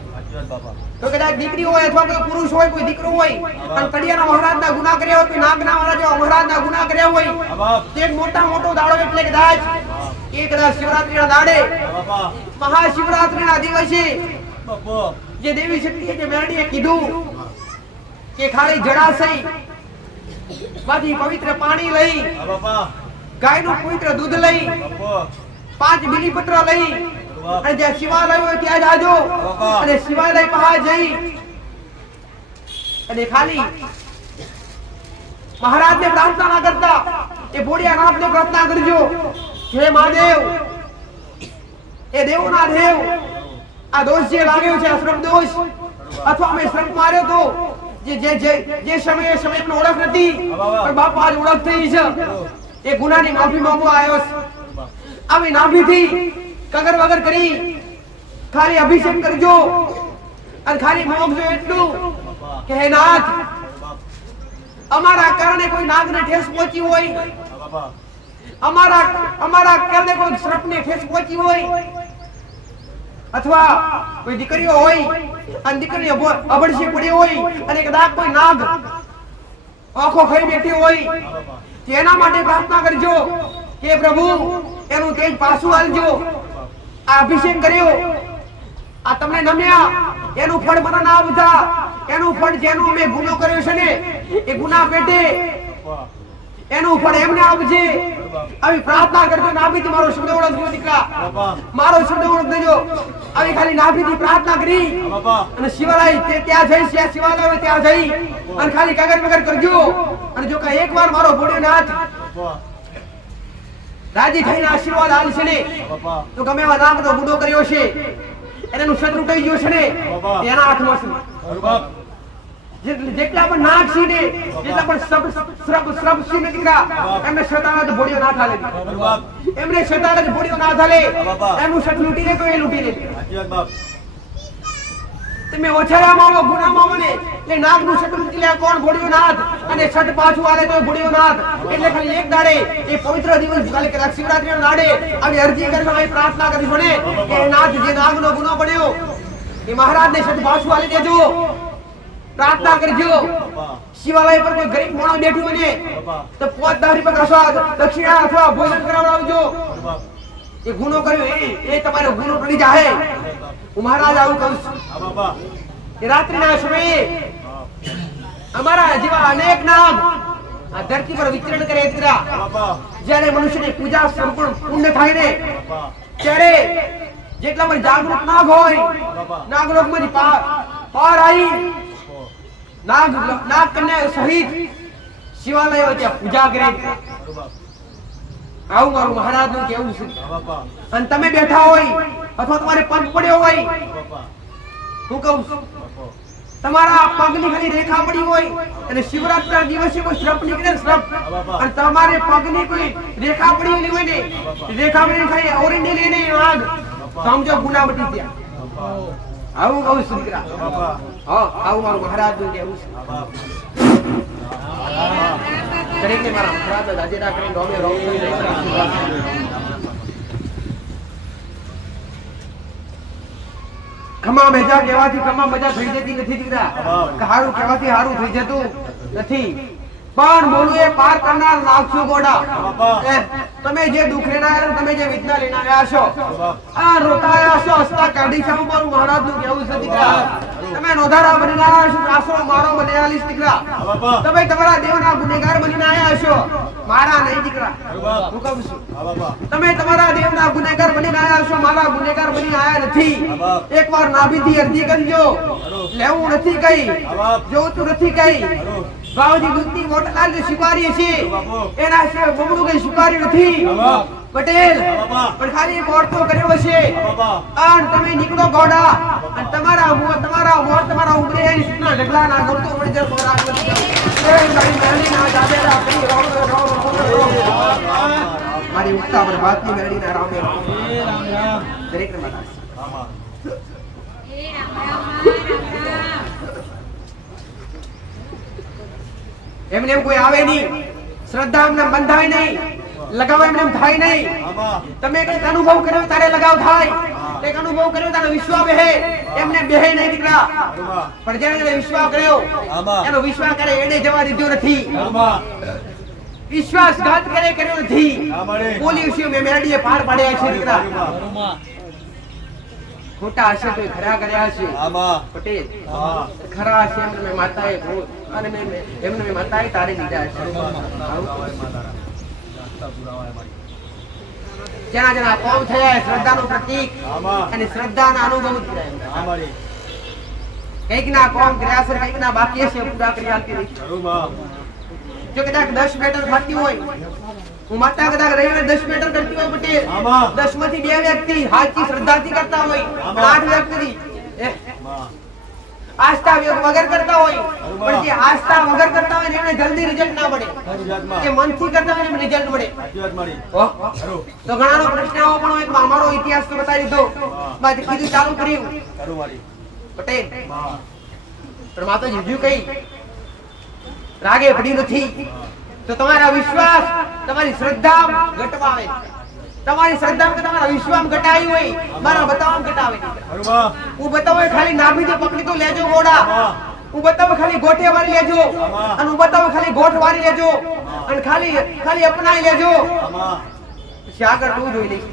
તો કદાચ દીકરી હોય અથવા કોઈ પુરુષ હોય કોઈ દીકરો હોય અને તળિયાના મહારાજના ગુનાહ કર્યા હોય કોઈ નાગના મહારાજના ગુનાહ કર્યા હોય તે મોટો દાડો એટલે કદાચ એ કદાચ શિવરાત્રીના દાડે મહાશિવરાત્રીના દિવસે જે દેવી શક્તિએ જે મેરડીએ કીધું કે ખાલી જળાશય માંથી પવિત્ર પાણી લઈ ગાયનું પવિત્ર દૂધ લઈ 5 બીલીપત્ર લઈ અને જ્યાં શિવાલય હોય ત્યાં જાજો અને શિવાલય પાસે જઈ અને ખાલી મહારાજને પ્રાર્થના ના કરતા એ ભોળિયાનાથને પ્રાર્થના કરજો હે મહાદેવ એ દેવોના દેવ આ દોષ જે લાગ્યો છે આ શ્રમ દોષ અથવા અમે શ્રમ માર્યો તો જે સમયે સમયનો ઓળખ નથી પણ બાપા આજ ઓળખ થઈ છે એ ગુનાની માફી માંગવા આવ્યો છે આવી નાભીથી કગર વગર કરી ખાલી અભિષેક કરજો અને ખાલી માંગજો એટલું કે હે નાથ અમારા કારણે કોઈ નાગને ઠેસ પહોંચી હોય અમારા કારણે કોઈ શ્રપને ઠેસ પહોંચી હોય અથવા કોઈ દીકરીઓ હોય અને દીકરી અબડશી પડી હોય અને કદાચ કોઈ નાગ આંખો ખાઈ બેઠી હોય તેના માટે પ્રાર્થના કરજો કે પ્રભુ એનું તેજ પાછું આલજો આ અભિષેક કર્યો આ તમને નમ્યા એનું ફળ મને ના આવતા એનું ફળ જેનો અમે ગુનો કર્યો છે ને એ ગુના પેટે એનું ફળ એમને આવજે આવી પ્રાર્થના કરજો નાભીથી મારો શબ્દ ઓળખજો દીકરા મારો શબ્દ ઓળખ દેજો આવી ખાલી નાભીથી પ્રાર્થના કરી અને શિવાલય ત્યાં જઈ શિવાલય ત્યાં જઈ અને ખાલી કાગળ વગર કરજો અને જો કે એકવાર મારો ભોળિયોનાથ રાજી થઈને આશીર્વાદ આલશે ને તો ગમે એવા નાગનો ગુનો કર્યો છે એનું શત્રુ થઈ ગયો છે ને એના હાથમાં છે જેટલા પણ નાગ છે ને જેટલા પણ શ્રબ છે ને દીકરા એમને શેતાન જ ભોળિયો ના થાલે એમને શેતાન જ ભોળિયો ના થાલે એનું શત લૂટી લે તો એ લૂટી લે તમે ઓછાયામાં ગુનામાં મને એટલે નાગનું શત લૂટી લે કોણ ભોળિયો નાથ અને શત પાછું આલે તો ભોળિયો નાથ એટલે ખાલી એક દાડે એ પવિત્ર દિવસ કાલે કદાચ શિવરાત્રીના દાડે આવી અરજી કરવા આવી પ્રાર્થના કરી છોને કે નાથ જે નાગનો ગુનો પડ્યો એ મહારાજને સદભાષુ આલી દેજો, પ્રાર્થના કરજો। શિવાલય પર કોઈ ગરીબ માણસ બેઠું બને તો 5-10 રૂપિયા પ્રસાદ દક્ષિણા અથવા ભોજન કરાવડાવજો। એ ગુનો કર્યો એ તમારો ગુનો ટળી જાય। હું મહારાજ આવું કહું છું। એ રાત્રિના સમયે અમારા જેવા અનેક નામ આ ધરતી પર વિચરણ કરે દીકરા। જ્યારે મનુષ્યની પૂજા સંપૂર્ણ પુણ્ય થાય ને ત્યારે જેટલા પણ જાગૃત નાગ હોય નાગલોકમાંથી પાર આવી નાગ કન્યા સહિત શિવાલય ત્યાં પૂજા કરે। આવું મારું મહારાજનું કેવું છે। અને તમે બેઠા હોય અથવા તમારે પગ પડ્યો હોય, હું કહું છું તમારા પગની ખાલી રેખા પડી હોય અને શિવરાત્રીના દિવસે કોઈ શ્રપ નીકળે શ્રપ અને તમારે પગની કોઈ રેખા પડી હોય ને રેખા પડી ખાલી ઓરિંડી લઈને આગ સમજો ગુના બટી ગયા। આવું કહું છું દીકરા। હા આવું મારું મહારાજનું કેવું છે। દરેકને મારા મહારાજના દાજેરા કરીને રોમે રોમ થઈ જાય। ખમા મેજા કહેવાથી ખમા મજા થઈ જતી નથી દીકરા। હારું કહેવાથી હારું થઈ જતું નથી। પણ બોલું એ પાર કરનાર નાગશું ગોડા। તમે જે દુઃખ લઈને આવ્યા તમે જે વેદના લઈને આવ્યા છો આ રોતા આવ્યા છો હસતા કાઢી છો મારું મહારાજનું કેવું છે દીકરા। તમે નોધારા બનીને આવ્યા છો આશરો મારો બની આલીશ દીકરા। તમે તમારા દેવના ગુનેગાર બનીને આવ્યા છો મારા નહીં દીકરા। હું કહું છું તમે તમારા દેવના ગુનેગાર બનીને આવ્યા છો મારા ગુનેગાર બની આવ્યા નથી। એકવાર નાભીથી અરજી કરજો, લેવું નથી કઈ જોતું નથી કઈ। બાવજી દૂધની મોટલાલ જે સ્વીકારી છે એના સિવાય બમણું કઈ સ્વીકાર્યું નથી પટેલ। પણ ખાલી મોરતો કર્યો છે અને તમે નીકળો ગોડા અને તમારા ઉમરે એની સૂચના ઢગલા ના કરતો મળી જાય મહારાજ મારી ઉઠતા પર બાતની મેળવી ના રામે દરેક ને માતા એમને એમ કોઈ આવે નહીં, શ્રદ્ધા એમને બંધાય નહીં, લગાવ એમને થાય નહીં। તમે કઈક અનુભવ કર્યો તારે લગાવ થાય, કઈક અનુભવ કર્યો તારે વિશ્વાસ બેહે, એમને બેહે નહીં દીકરા। પણ જેને વિશ્વાસ કર્યો એનો વિશ્વાસ કરે એને જવા દીધો નથી, વિશ્વાસઘાત કર્યો નથી। પોલીસીઓ મેમેડીએ પાર પાડ્યા છે દીકરા। ખોટા હશે તો ખરા કર્યા છે પટેલ, ખરા હશે એમને મેં માતાએ અને એમને મેં માતાએ તારે લીધા છે। જેના જેના કોમ થયા શ્રદ્ધાનું પ્રતીક અને શ્રદ્ધાના અનુભવ થયા। કઈક ના કોમ કર્યા છે કઈક ના બાકી છે પૂરા કરી આપતી રહી। જો કદાચ 10 મેટર થતી હોય હું માતા કદાચ રવિવારે 10 મેટર કરતી હોય પટેલ 10 માંથી 2 વ્યક્તિ હાચી શ્રદ્ધાથી કરતા હોય 8 વ્યક્તિ આસ્થા વગર કરતા હોય। પણ જે આસ્થા વગર કરતા હોય એને જલ્દી રિઝલ્ટ ના મળે, જે મનથી કરતા હોય એને રિઝલ્ટ મળે। તો ઘણાનો પ્રશ્ન આવો પણ હોય અમારો ઇતિહાસ તો બતાવી દીધો, બાદ કીધું ચાલુ કર્યું પટેલ। પણ માતાજી બીજું કઈ રાગે પડી નથી તો તમારા વિશ્વાસ તમારી શ્રદ્ધા ઘટવાવે। તમારી શ્રદ્ધા કે તમારા વિશ્વાસ ઘટાઈ હોય મારા બતાવવા ઘટાવે। હું બતાવો ખાલી નાભીથી પકડી તો લેજો ગોડા, હું બતાવો ખાલી ગોઠે વાળી લેજો અને હું બતાવો ખાલી ગોઠ વાળી લેજો અને ખાલી અપનાઈ લેજો, પછી આગળ તું જોઈ લઈશ।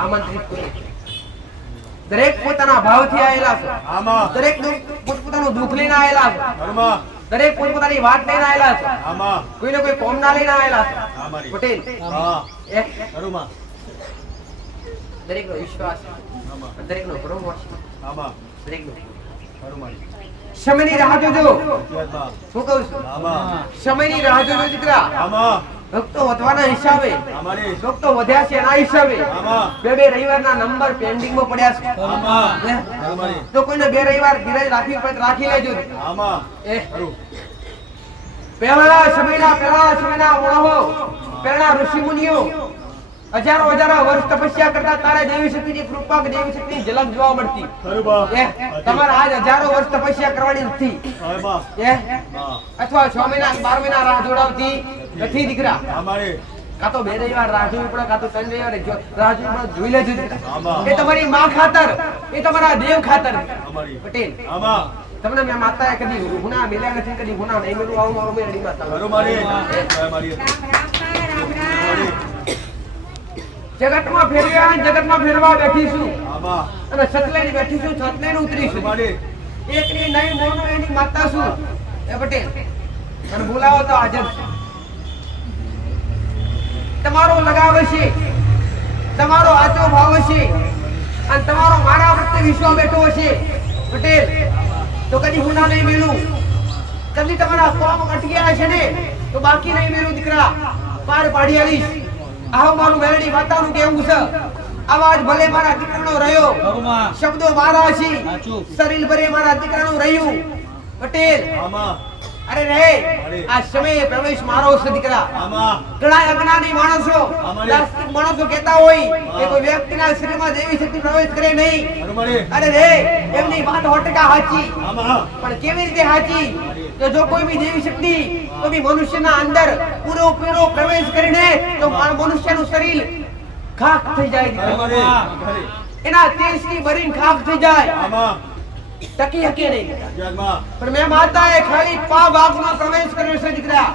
આમંત્રિત કરો, દરેક પોતાના ભાવથી આયેલા છે, દરેક પોતપોતાનું દુઃખ લઈને આયેલા છે, દરેક પોતપોતાની વાત લઈને આયેલા છે, કોઈને કોઈ કોમના લઈને આયેલા છે પટેલ। દરેક નો વિશ્વાસ, દરેક નો ભરોસો, દરેક નો સમયની રાહ જોજો। હું કહું છું સમયની રાહ જોજો દીકરા। ભક્તો વધવાના હિસાબે ભક્તો વધ્યા છે એના હિસાબે 2 રવિવારના નંબર પેન્ડિંગ માં પડ્યા છે। તો કોઈને 2 રવિવાર ધીરજ રાખી લેજો। પહેલા સમયના ઓળો પહેલા ઋષિ મુનિઓ હજારો વર્ષ તપસ્યા કરતા તારા દેવી શક્તિની કૃપા કે દેવી શક્તિની ઝલક જોવા મળતી. તમારે આજ હજારો વર્ષ તપસ્યા કરવાની નથી. અથવા 6 મહિના 12 મહિના રાહ જોડાવતી નથી દીકરા. કાં તો 2 રવિવાર રાહ જોવી પડે, કાં તો 3 રવિવાર રાહ જોવી પડે. જોઈ લેજો દીકરા. એ તમારી માં ખાતર, એ તમારા દેવ ખાતર. પટેલ તમને મેં માતાએ કદી ગુના મેલ્યા નથી, કદી ગુના નહીં મેલું. આવું મારું મેરડી માતા. જગતમાં ફેરવા બેઠી છું અને સતલેની બેઠી છું, સતલેની ઉતરી છું. એકની નહીં મોનો એની માતા છું. એ પટેલ અને બોલાવો તો હાજર છે. તમારો લગાવ છે, તમારો આચો ભાવ છે અને તમારો મારા પ્રત્યે વિશ્વાસ બેઠો છે પટેલ, તો કદી ગુના નહીં મેલું. કદી તમારા કોમ અટક્યા છે ને તો બાકી નહીં મેલું દીકરા. પાર પાડી આવીશ. આવો મારું મેરડી માતાનું કેવું છે. અવાજ ભલે મારા દીકરાનો રહ્યો, શબ્દો મારા છે, શરીર ભરે મારા દીકરાનું રહ્યું પટેલ. અરે રે આ સમયે પ્રવેશ મારો છે દીકરા. ઘણા અજ્ઞાની માણસો, નાસ્તિક માણસો કહેતા હોય કે કોઈ વ્યક્તિના શરીરમાં દેવી શક્તિ પ્રવેશ કરે નહીં. અરે રે એમની વાત 100% સાચી, પણ કેવી રીતે સાચી? કે જો કોઈ બી દેવી શક્તિ કોઈ બી મનુષ્યના અંદર પૂરો પ્રવેશ કરીને તો મનુષ્યનું શરીર ખાક થઈ જાય, એના તેજથી ભરીને ખાક થઈ જાય, ટકી શકે નહીં. પણ મેં માતાએ ખાલી પા ભાગનો પ્રવેશ કર્યો છે દીકરા.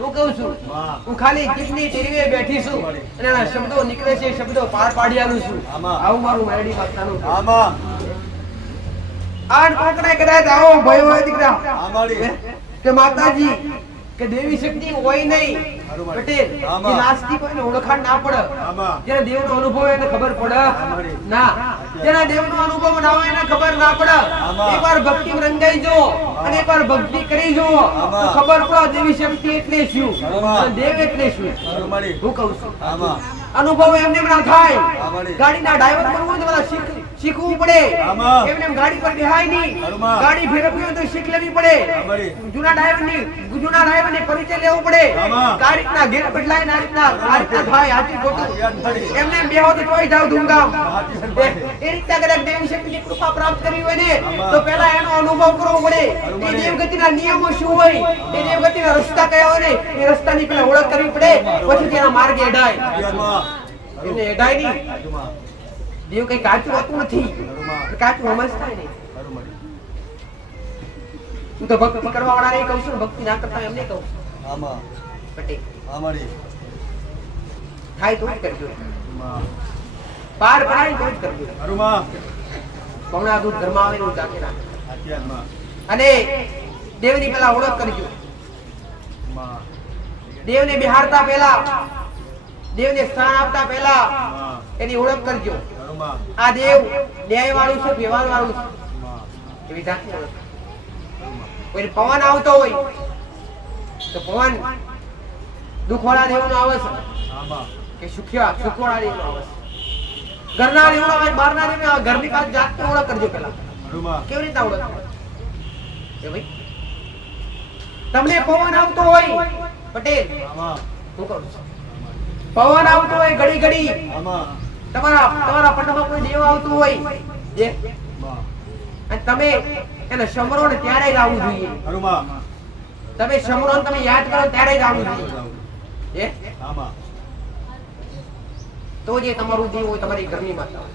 હું કહું છું, હું ખાલી જીભની ટેરવે બેઠી છું અને એના શબ્દો નીકળે છે, શબ્દો પાર પાડી આવું છું. આવું મારું મેરડી માતાનું. આન કોકને કદાચ આવો ભય હોય દીકરા કે માતાજી કે દેવી શક્તિ હોય નહીં પટેલ, જે નાસ્તિક હોય ને ઓળખાણ ના પડે, જેને દેવનો અનુભવ એને ખબર પડે ના, જેના દેવનો અનુભવ ના હોય એને ખબર ના પડે. એકવાર ભક્તિ રંગાઈ જો અને એકવાર ભક્તિ કરી જો તો ખબર પડે દેવી શક્તિ એટલે શું, દેવ એટલે શું. હું કહું છું અનુભવ એમને ના થાય. ગાડીના ડ્રાઈવર બનવું તો બધા શીખવું પડે. એમને ગાડી પર બેહાય નહીં, ગાડી ફેરવવી હોય તો શીખ લેવી પડે. જૂના ડ્રાઈવરની પરિચય લેવો પડે. ગાડીના ગેર બદલાય ના રીતના થાય. આથી ખોટું એમને બેહો તો તોય જાવ ધૂમધામ. એ રીતના કદાચ દેવી શક્તિની કૃપા પ્રાપ્ત કરવી હોય ને તો પહેલા એનો અનુભવ કરવો પડે. એ દેવગતિના નિયમો શું હોય, એ દેવગતિના રસ્તા કયા હોય ને એ રસ્તાની પહેલા ઓળખ કરવી પડે, પછી તેના માર્ગે એડાય. એમને એડાય નહીં. દેવ કઈ કાચું હોતું નથી, કાચું સમજતા નહીં. હું તો ભક્તિ કરવા વાળા નહીં કહું છું, ભક્તિ ના કરતા એમને કહું છું. પટેલ થાય તો જ કરજો, પાર પડાય તો જ કરજો. બમણા દૂધ ઘરમાં આવે એવું જાતે રાખો અને દેવની પેલા ઓળખ કરજો. દેવને બિહારતા પહેલા, દેવને સ્થાન આપતા પહેલા એની ઓળખ કરજો. આ દેવ ન્યાય વાળું છે, વ્યવહાર વાળું છે, એવી જાતની ઓળખ. કોઈ પવન આવતો હોય તો પવન દુખવાળા દેવનો આવે છે કે સુખવાળા દેવનો આવે છે. ઘરના દેવનો આવે, બહારના દેવનો આવે. ઘરની પાસે જાતની ઓળખ કરજો પેલા. કેવી રીતના ઓળખ કે ભાઈ તમને પવન આવતો હોય પટેલ, હું કહું છું પવન આવતો હોય ઘડી ઘડી, તમારા પંડમાં કોઈ દેવ આવતું હોય અને તમે એને સમરો ને ત્યારે જ આવવું જોઈએ. તમે સમરો તમે યાદ કરો ત્યારે જ આવવું જોઈએ. તો જે તમારું દેવ હોય તમારી ઘરની માતા.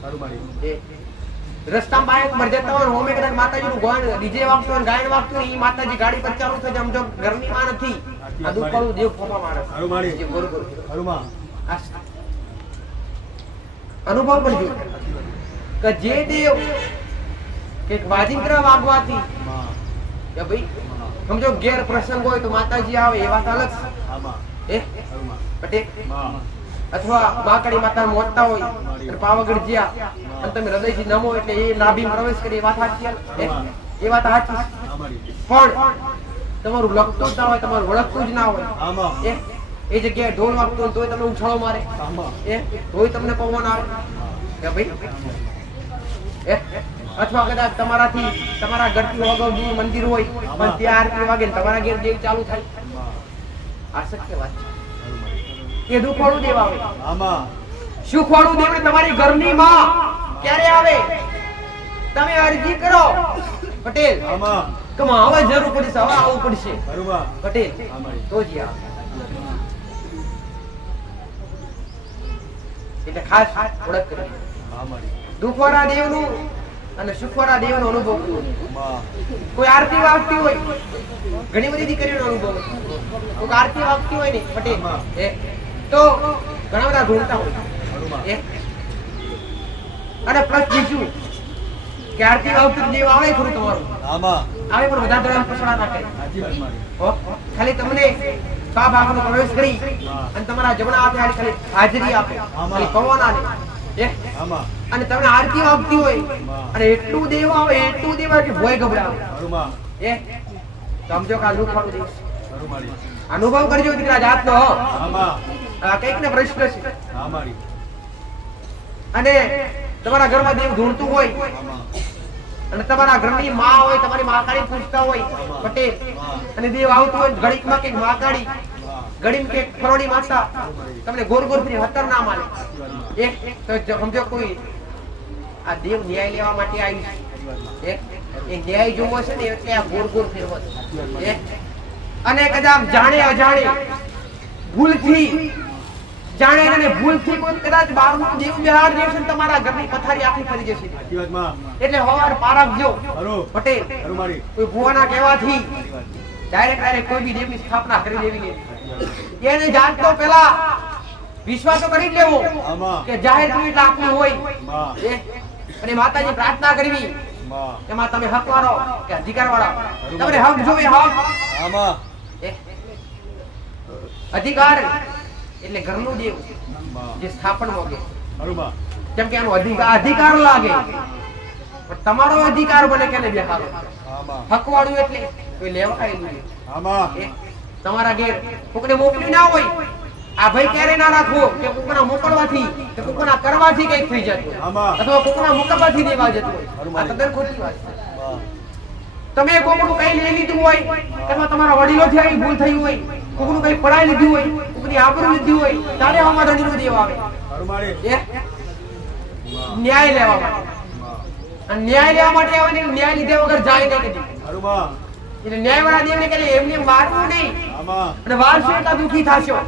રસ્તામાં બાઈક મર જતા હોય, હોમે કદાચ માતાજીનું ગાયન ડીજે વાગતું હોય, ગાયન વાગતું હોય, ઈ માતાજી ગાડી પર ચાલુ થઈ જાય, આમ ઘરની માં નથી. આ દુખવાળું દેવ ફોફા મારે. અનુભવ પણ જોયું કે જે દેવ કે વાજિંત્ર વાગવાથી કે ભાઈ સમજો ગેર પ્રસંગ હોય તો માતાજી આવે એ વાત અલગ છે. પટેલ અથવા માકડી માતા મોટતા હોય અને પાવાગઢ જ્યાં અને તમે હૃદયથી નમો એટલે એ નાભી પ્રવેશ કરી, એ વાત સાચી, એ વાત સાચી. પણ તમારું લખતું જ ના હોય, તમારું ઓળખતું જ ના હોય, એ જગ્યાએ ઢોલ વાગતો હોય તોય તમને ઉછાળો મારે, તોય તમને પવન આવે કે ભાઈ. અથવા કદાચ તમારાથી તમારા ઘરથી વગર દૂર મંદિર હોય પણ ત્યાં આરતી વાગે તમારા ઘેર દેવ ચાલુ થાય. આ શક્ય વાત છે. એ દુખવાળું દેવ આવે સુખવાળું દેવ તમારી ઘરની માં ક્યારે આવે તમે અરજી કરો પટેલ આમાં કમા હવે જરૂર પડશે હવે આવવું પડશે બરોબર પટેલ આમાં તો જ આવે એટલે ખાસ ઓળખ કરવી આમાં દુખવાળા દેવનું અને સુખવાળા દેવનો અનુભવ કરવો. માં કોઈ આરતી વાગતી હોય ઘણી બધી દીકરીઓનો અનુભવ કોઈ આરતી વાગતી હોય ને પટેલ તો ઘણા બધા ઢોળતા હોય બરોબર અને પ્લસ બીજું કે આરતી વાગતું દેવ આવે ખરું તમારું આમાં આવે પણ બધા ધોરણ પછડા ના કરે સાચી વાત મારી ખાલી તમને કા ભાગનો પ્રવેશ કરી અને તમારા જમણા હાથે ખાલી હાજરી આપે ખાલી પવન આલે આમાં અને તમને આરતી વાગતી હોય અને એટલું દેવ આવે કે ભોય ગભરાવે બરોબર સમજો કે આ દુખવાળું દેવ બરોબર અનુભવ કરજો દીકરા જાતનો આમાં આ કઈક ને પ્રશ્ન છે આમાં અને તમારા ઘરમાં દેવ ધૂણતું હોય આમાં અને તમારા ઘરની માં હોય તમારી માકાળી પૂછતા હોય પટેલ અને દેવ આવતું હોય ઘડીકમાં કે માકાળી ઘડીમાં કે ફરોડી માતા તમને ગોર ગોર ફરી હતર ના માને તો સમજો કોઈ આ દેવ ન્યાય લેવા માટે આવ્યું છે એ ન્યાય જોવો છે ને એટલે આ ગોર ગોર ફેરવો છે અને કદાચ જાણે અજાણે ભૂલથી જાણે અને ભૂલથી કોઈ કદાચ બહારનું દેવ બિહાર દેવશે તમારા ઘરની પથારી આખી ફરી જશે સાચી વાત માં એટલે હવાર પારખજો બરોબર પટેલ બરોબર મારી કોઈ ભુવાના કહેવાથી ડાયરેક્ટ કોઈ બી દેવની સ્થાપના કરી દેવી નહીં એને જાત તો પહેલા વિશ્વાસ કરી લેવો આમાં કે જાહેર કરી એટલે આપનું હોય માં અને માતાજી પ્રાર્થના કરવી માં એમાં તમે હક વાળો કે અધિકાર વાળા તમને હક જોવે હક આમાં અધિકાર એટલે ઘરનું દેવ માં જે સ્થાપન મોગે બરોબર જેમ કે એનો અધિકાર લાગે પણ તમારો અધિકાર બને કેને બેહારો આમાં હક વાળું એટલે કોઈ લેવાયેલું આમાં તમારા ઘેર કોકને મોકલી ના હોય આ ભાઈ ક્યારે ના રાખવો કે કોકના મોકલવાથી કે કોકના કરવાથી કઈક થઈ જતું આમાં અથવા કોકના મોકલવાથી દેવા જતું હોય આ તદ્દન ખોટી વાત છે તમે કોકનું કઈ લઈ લીધું હોય અથવા તમારા વડીલોથી આવી ભૂલ થઈ હોય કોકનું કઈ પડાઈ લીધું હોય કોકની આબરૂ લીધી હોય ત્યારે આમાં ધણીનો દેવ આવે ન્યાય લેવા માટે અને ન્યાય લેવા માટે આવે ને ન્યાય લીધા વગર જાય નહીં કદી એટલે ન્યાયવાળા દેવને કહે એમને મારવું નહીં અને વારસે કા દુખી થાશો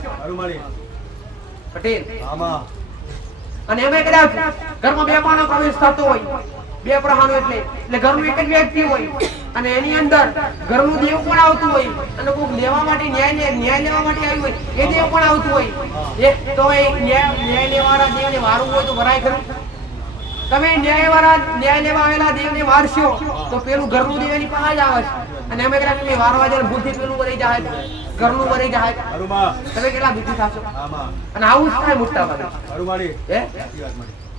પટેલ અને એમાં કદાચ ઘરમાં બે માણસ પ્રવેશ થતો હોય બે પ્રહાનો એટલે ઘરનું એક જ વ્યક્તિ હોય અને એની અંદર ઘરનું દેવ પણ આવતું હોય અને કોઈક લેવા માટે ન્યાય લેવા માટે આવ્યું હોય એ દેવ પણ આવતું હોય તો એ ન્યાય લેવાવાળા દેવને મારવું હોય તો ભરાય ખરું તમે ન્યાય લેવા આવેલા દેવને મારશો તો પેલું ઘરનું દેવ એની પાસે જ આવે છે અને અમે કદાચ તમે વારવા જાય ભૂલથી પેલું વળી જાય ઘરનું વળી જાય તમે કેટલા દુઃખી થશો અને આવું જ થાય મોટા ભાગે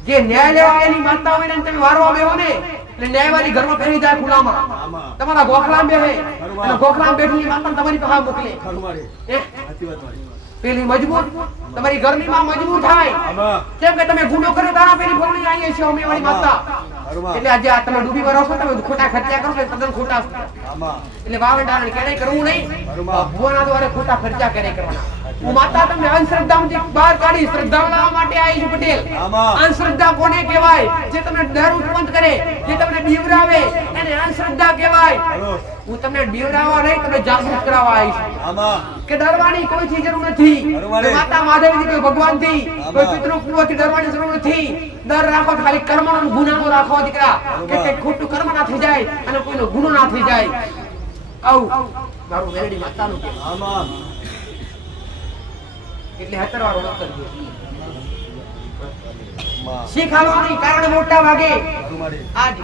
જે ન્યાય લેવા આવેલી માતા હોય ને તમે વારવા બેહો ને એટલે ન્યાયવાળી ઘરમાં પહેરી જાય ખુલામાં તમારા ગોખલામ બેહે અને ગોખલામ બેઠેલી માતા તમારી પાસે મોકલે પેલી મજબૂત તમારી ઘરની માં મજબૂત થાય કેમ કે તમે ગુનો કર્યો તારા પેલી ફોડી આવીએ છે અમે વાળી માતા એટલે આજે આ તમે ડૂબી વરો છો તમે ખોટા ખર્ચા કરો છો તદ્દન ખોટા એટલે વાવડાને કેડે કરવું નહીં ભુવાના દ્વારા ખોટા ખર્ચા કેડે કરવાના હું માતા તમને અંધશ્રદ્ધામાંથી બહાર કાઢી શ્રદ્ધા લાવવા માટે આવી છું પટેલ અંધશ્રદ્ધા કોને કહેવાય જે તમને ડર ઉત્પન્ન કરે જે તમને બીવરાવે એને અંધશ્રદ્ધા કહેવાય હું તમને બીવરાવવા નહીં તમને જાગૃત કરાવવા આવી છું કે ડરવાની કોઈ ચીજ જરૂર નથી માતા મહાદેવજી કોઈ ભગવાનથી કોઈ પિતૃ પૂર્વથી ડરવાની જરૂર નથી ડર રાખો ખાલી કર્મનો ગુનાનો રાખો દીકરા કે ખોટું કર્મ ના થઈ જાય અને કોઈનો ગુનો ના થઈ જાય આવું મારું મેરડી માતાનું કે એટલે 17 વાર ઓળખ કરજો શીખાવાનું કારણ મોટા ભાગે આજ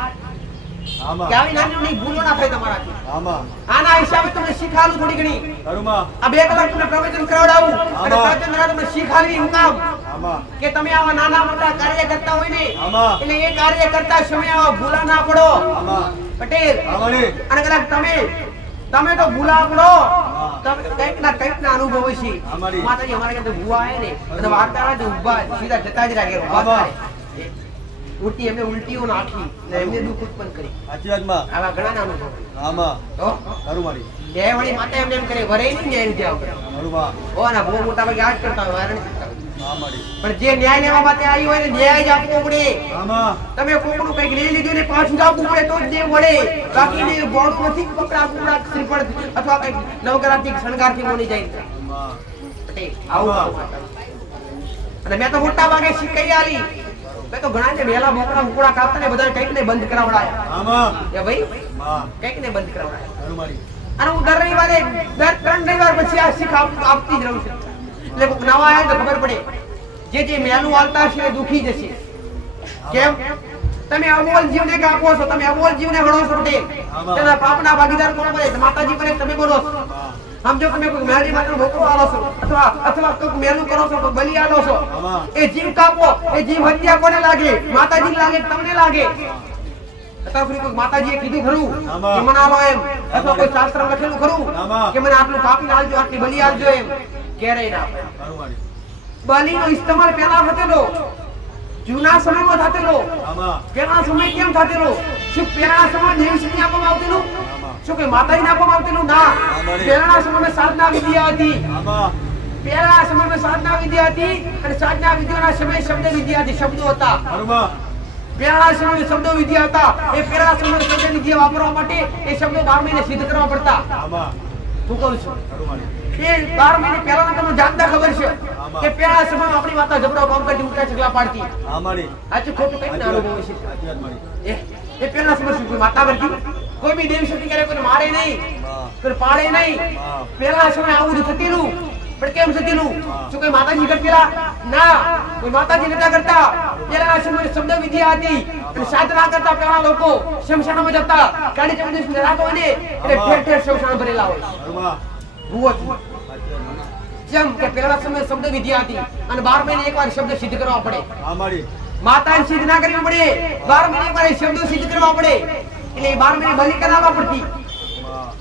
કે આવી નાની ભૂલો ના થાય તમારાથી આના હિસાબે તમને શીખાલું થોડી ઘણી આ 2 કલાક તમને પ્રવચન કરાવડાવું અને પ્રવચન દ્વારા તમને શીખાડવી હું કામ કે તમે આવા નાના મોટા કાર્ય કરતા હોય ને એટલે એ કાર્ય કરતા સમયે આવા ભૂલા ના પડો પટેલ અને કદાચ તમે તો ભૂલા પડો કઈક ના અનુભવ છે માતાજી અમારા ઘરે ભૂવા આવે ને અને વાર્તા આવે ઉભા સીધા જતા જ રાખે ઉલટી એમને ઉલટીઓ નાખી ને એમને દુઃખ ઉત્પન્ન કરી સાચી વાતમાં આવા ઘણા ના અનુભવ ન્યાયવાળી માતા એમને એમ કરે વરે નહીં ન્યાય રીતે આવે ઓ ના બહુ મોટા ભાગે આજ કરતા હોય વારણ કરતા હોય હા મારી પણ જે ન્યાય લેવા માટે આવી હોય ને ન્યાય જ આપવો પડે. આમાં તમે કોકનું કંઈક લઈ લીધું ને પાછું જ આપવું પડે તો જ દેવ મળે. બાકી ને બોર્ડ નથી કપડા કપડા શ્રીફળ અથવા કંઈક નવગ્રહથી શણગારથી મોની જાય. આમાં પટેલ આવું અને મેં તો મોટા ભાગે શીખાઈ આલી. મેં તો ઘણા ને વેલા મોકળા મુકડા કાપતા ને બધા કંઈક ને બંધ કરાવડાયા. આમાં એ ભાઈ માં કંઈક ને બંધ કરાવડાયા. ખરું મારી અને હું દર રવિવારે દર 3 રવિવાર પછી આ શીખ આપતી જ રહું છું. એટલે કોઈક નવા આવે તો ખબર પડે જે મેલું આવતા છે એ દુખી જશે. કેમ તમે અમોલ જીવને કાપો છો, તમે અમોલ જીવને હણો છો તે તેના પાપના ભાગીદાર કોણ બને? માતાજી બને, તમે બનો છો. સમજો તમે કોઈ મેળી માટે મોકળો આલો છો અથવા કોઈ મેલું કરો છો, કોઈ બલિ આલો છો, એ જીવ કાપો, એ જીવ હત્યા કોને લાગે? માતાજી લાગે, તમને લાગે. અત્યારે કોઈ માતાજીએ કીધું ખરું કે મને આલો એમ, અથવા કોઈ શાસ્ત્ર લખેલું ખરું કે મને આટલું કાપીને આલજો, આટલી બલિ આલજો એમ? ક્યારેય ના આપે. ખરું મારી બલિનો ઇસ્તેમાલ પહેલા થતેલો, જૂના સમયમાં થતેલો. આમાં પહેલા સમય કેમ થતેલો? શું પહેલા સમય દેવશક્તિ આપવામાં આવતેલું? શું કે માતાજીને આપવામાં આવતેલું? ના. પહેલા સમયમાં સાધના વિદ્યા હતી. આમાં પહેલા સમયમાં સાધના વિદ્યા હતી અને સાધના વિદ્યાના સમય શબ્દ વિદ્યા હતી, શબ્દો હતા. ખરુંમાં પહેલા સમયમાં શબ્દો વિદ્યા હતા. એ પહેલા સમયમાં શબ્દ વિદ્યા વાપરવા માટે એ શબ્દો 12 મહિને સિદ્ધ કરવા પડતા. આમાં હું કહું છું ખરું મારી એ 12 મહિને પહેલા તમને જાણતા ખબર છે કે પહેલા સમયમાં આપણી માતા જબરો કામ કરતી, ઉલટા ચગલા પાડતી. હા મારી આચું ખોટું કઈ ના અનુભવ છે. સાચી વાત મારી એ પહેલા સમય શું કોઈ માતા કરતી? કોઈ બી દેવી શક્તિ કરે, કોઈ મારે નહીં, કોઈ પાડે નહીં. પહેલા સમય આવું જ થતીલું. પણ કેમ થતીલું? શું કોઈ માતાજી કરતીલા? ના, કોઈ માતાજી નતા કરતા. પહેલા સમય શબ્દ વિદ્યા હતી અને સાધના કરતા પહેલા લોકો શમશાનમાં જતા. કાળી ચૌદશ ને રાત હોય ને એટલે ઠેર ઠેર શમશાન ભરેલા હોય. ખરુંમાં ભૂવો જ. સાચી વાત મારી જેમ કે પહેલા સમય શબ્દ વિદ્યા હતી અને 12 મહિને એકવાર શબ્દ સિદ્ધ કરવા પડે. હા મારી માતાને સિદ્ધ ના કરવી પડે, 12 મહિને એકવાર એ શબ્દો સિદ્ધ કરવા પડે. એટલે 12 મહિને બલિ કરાવવા પડતી.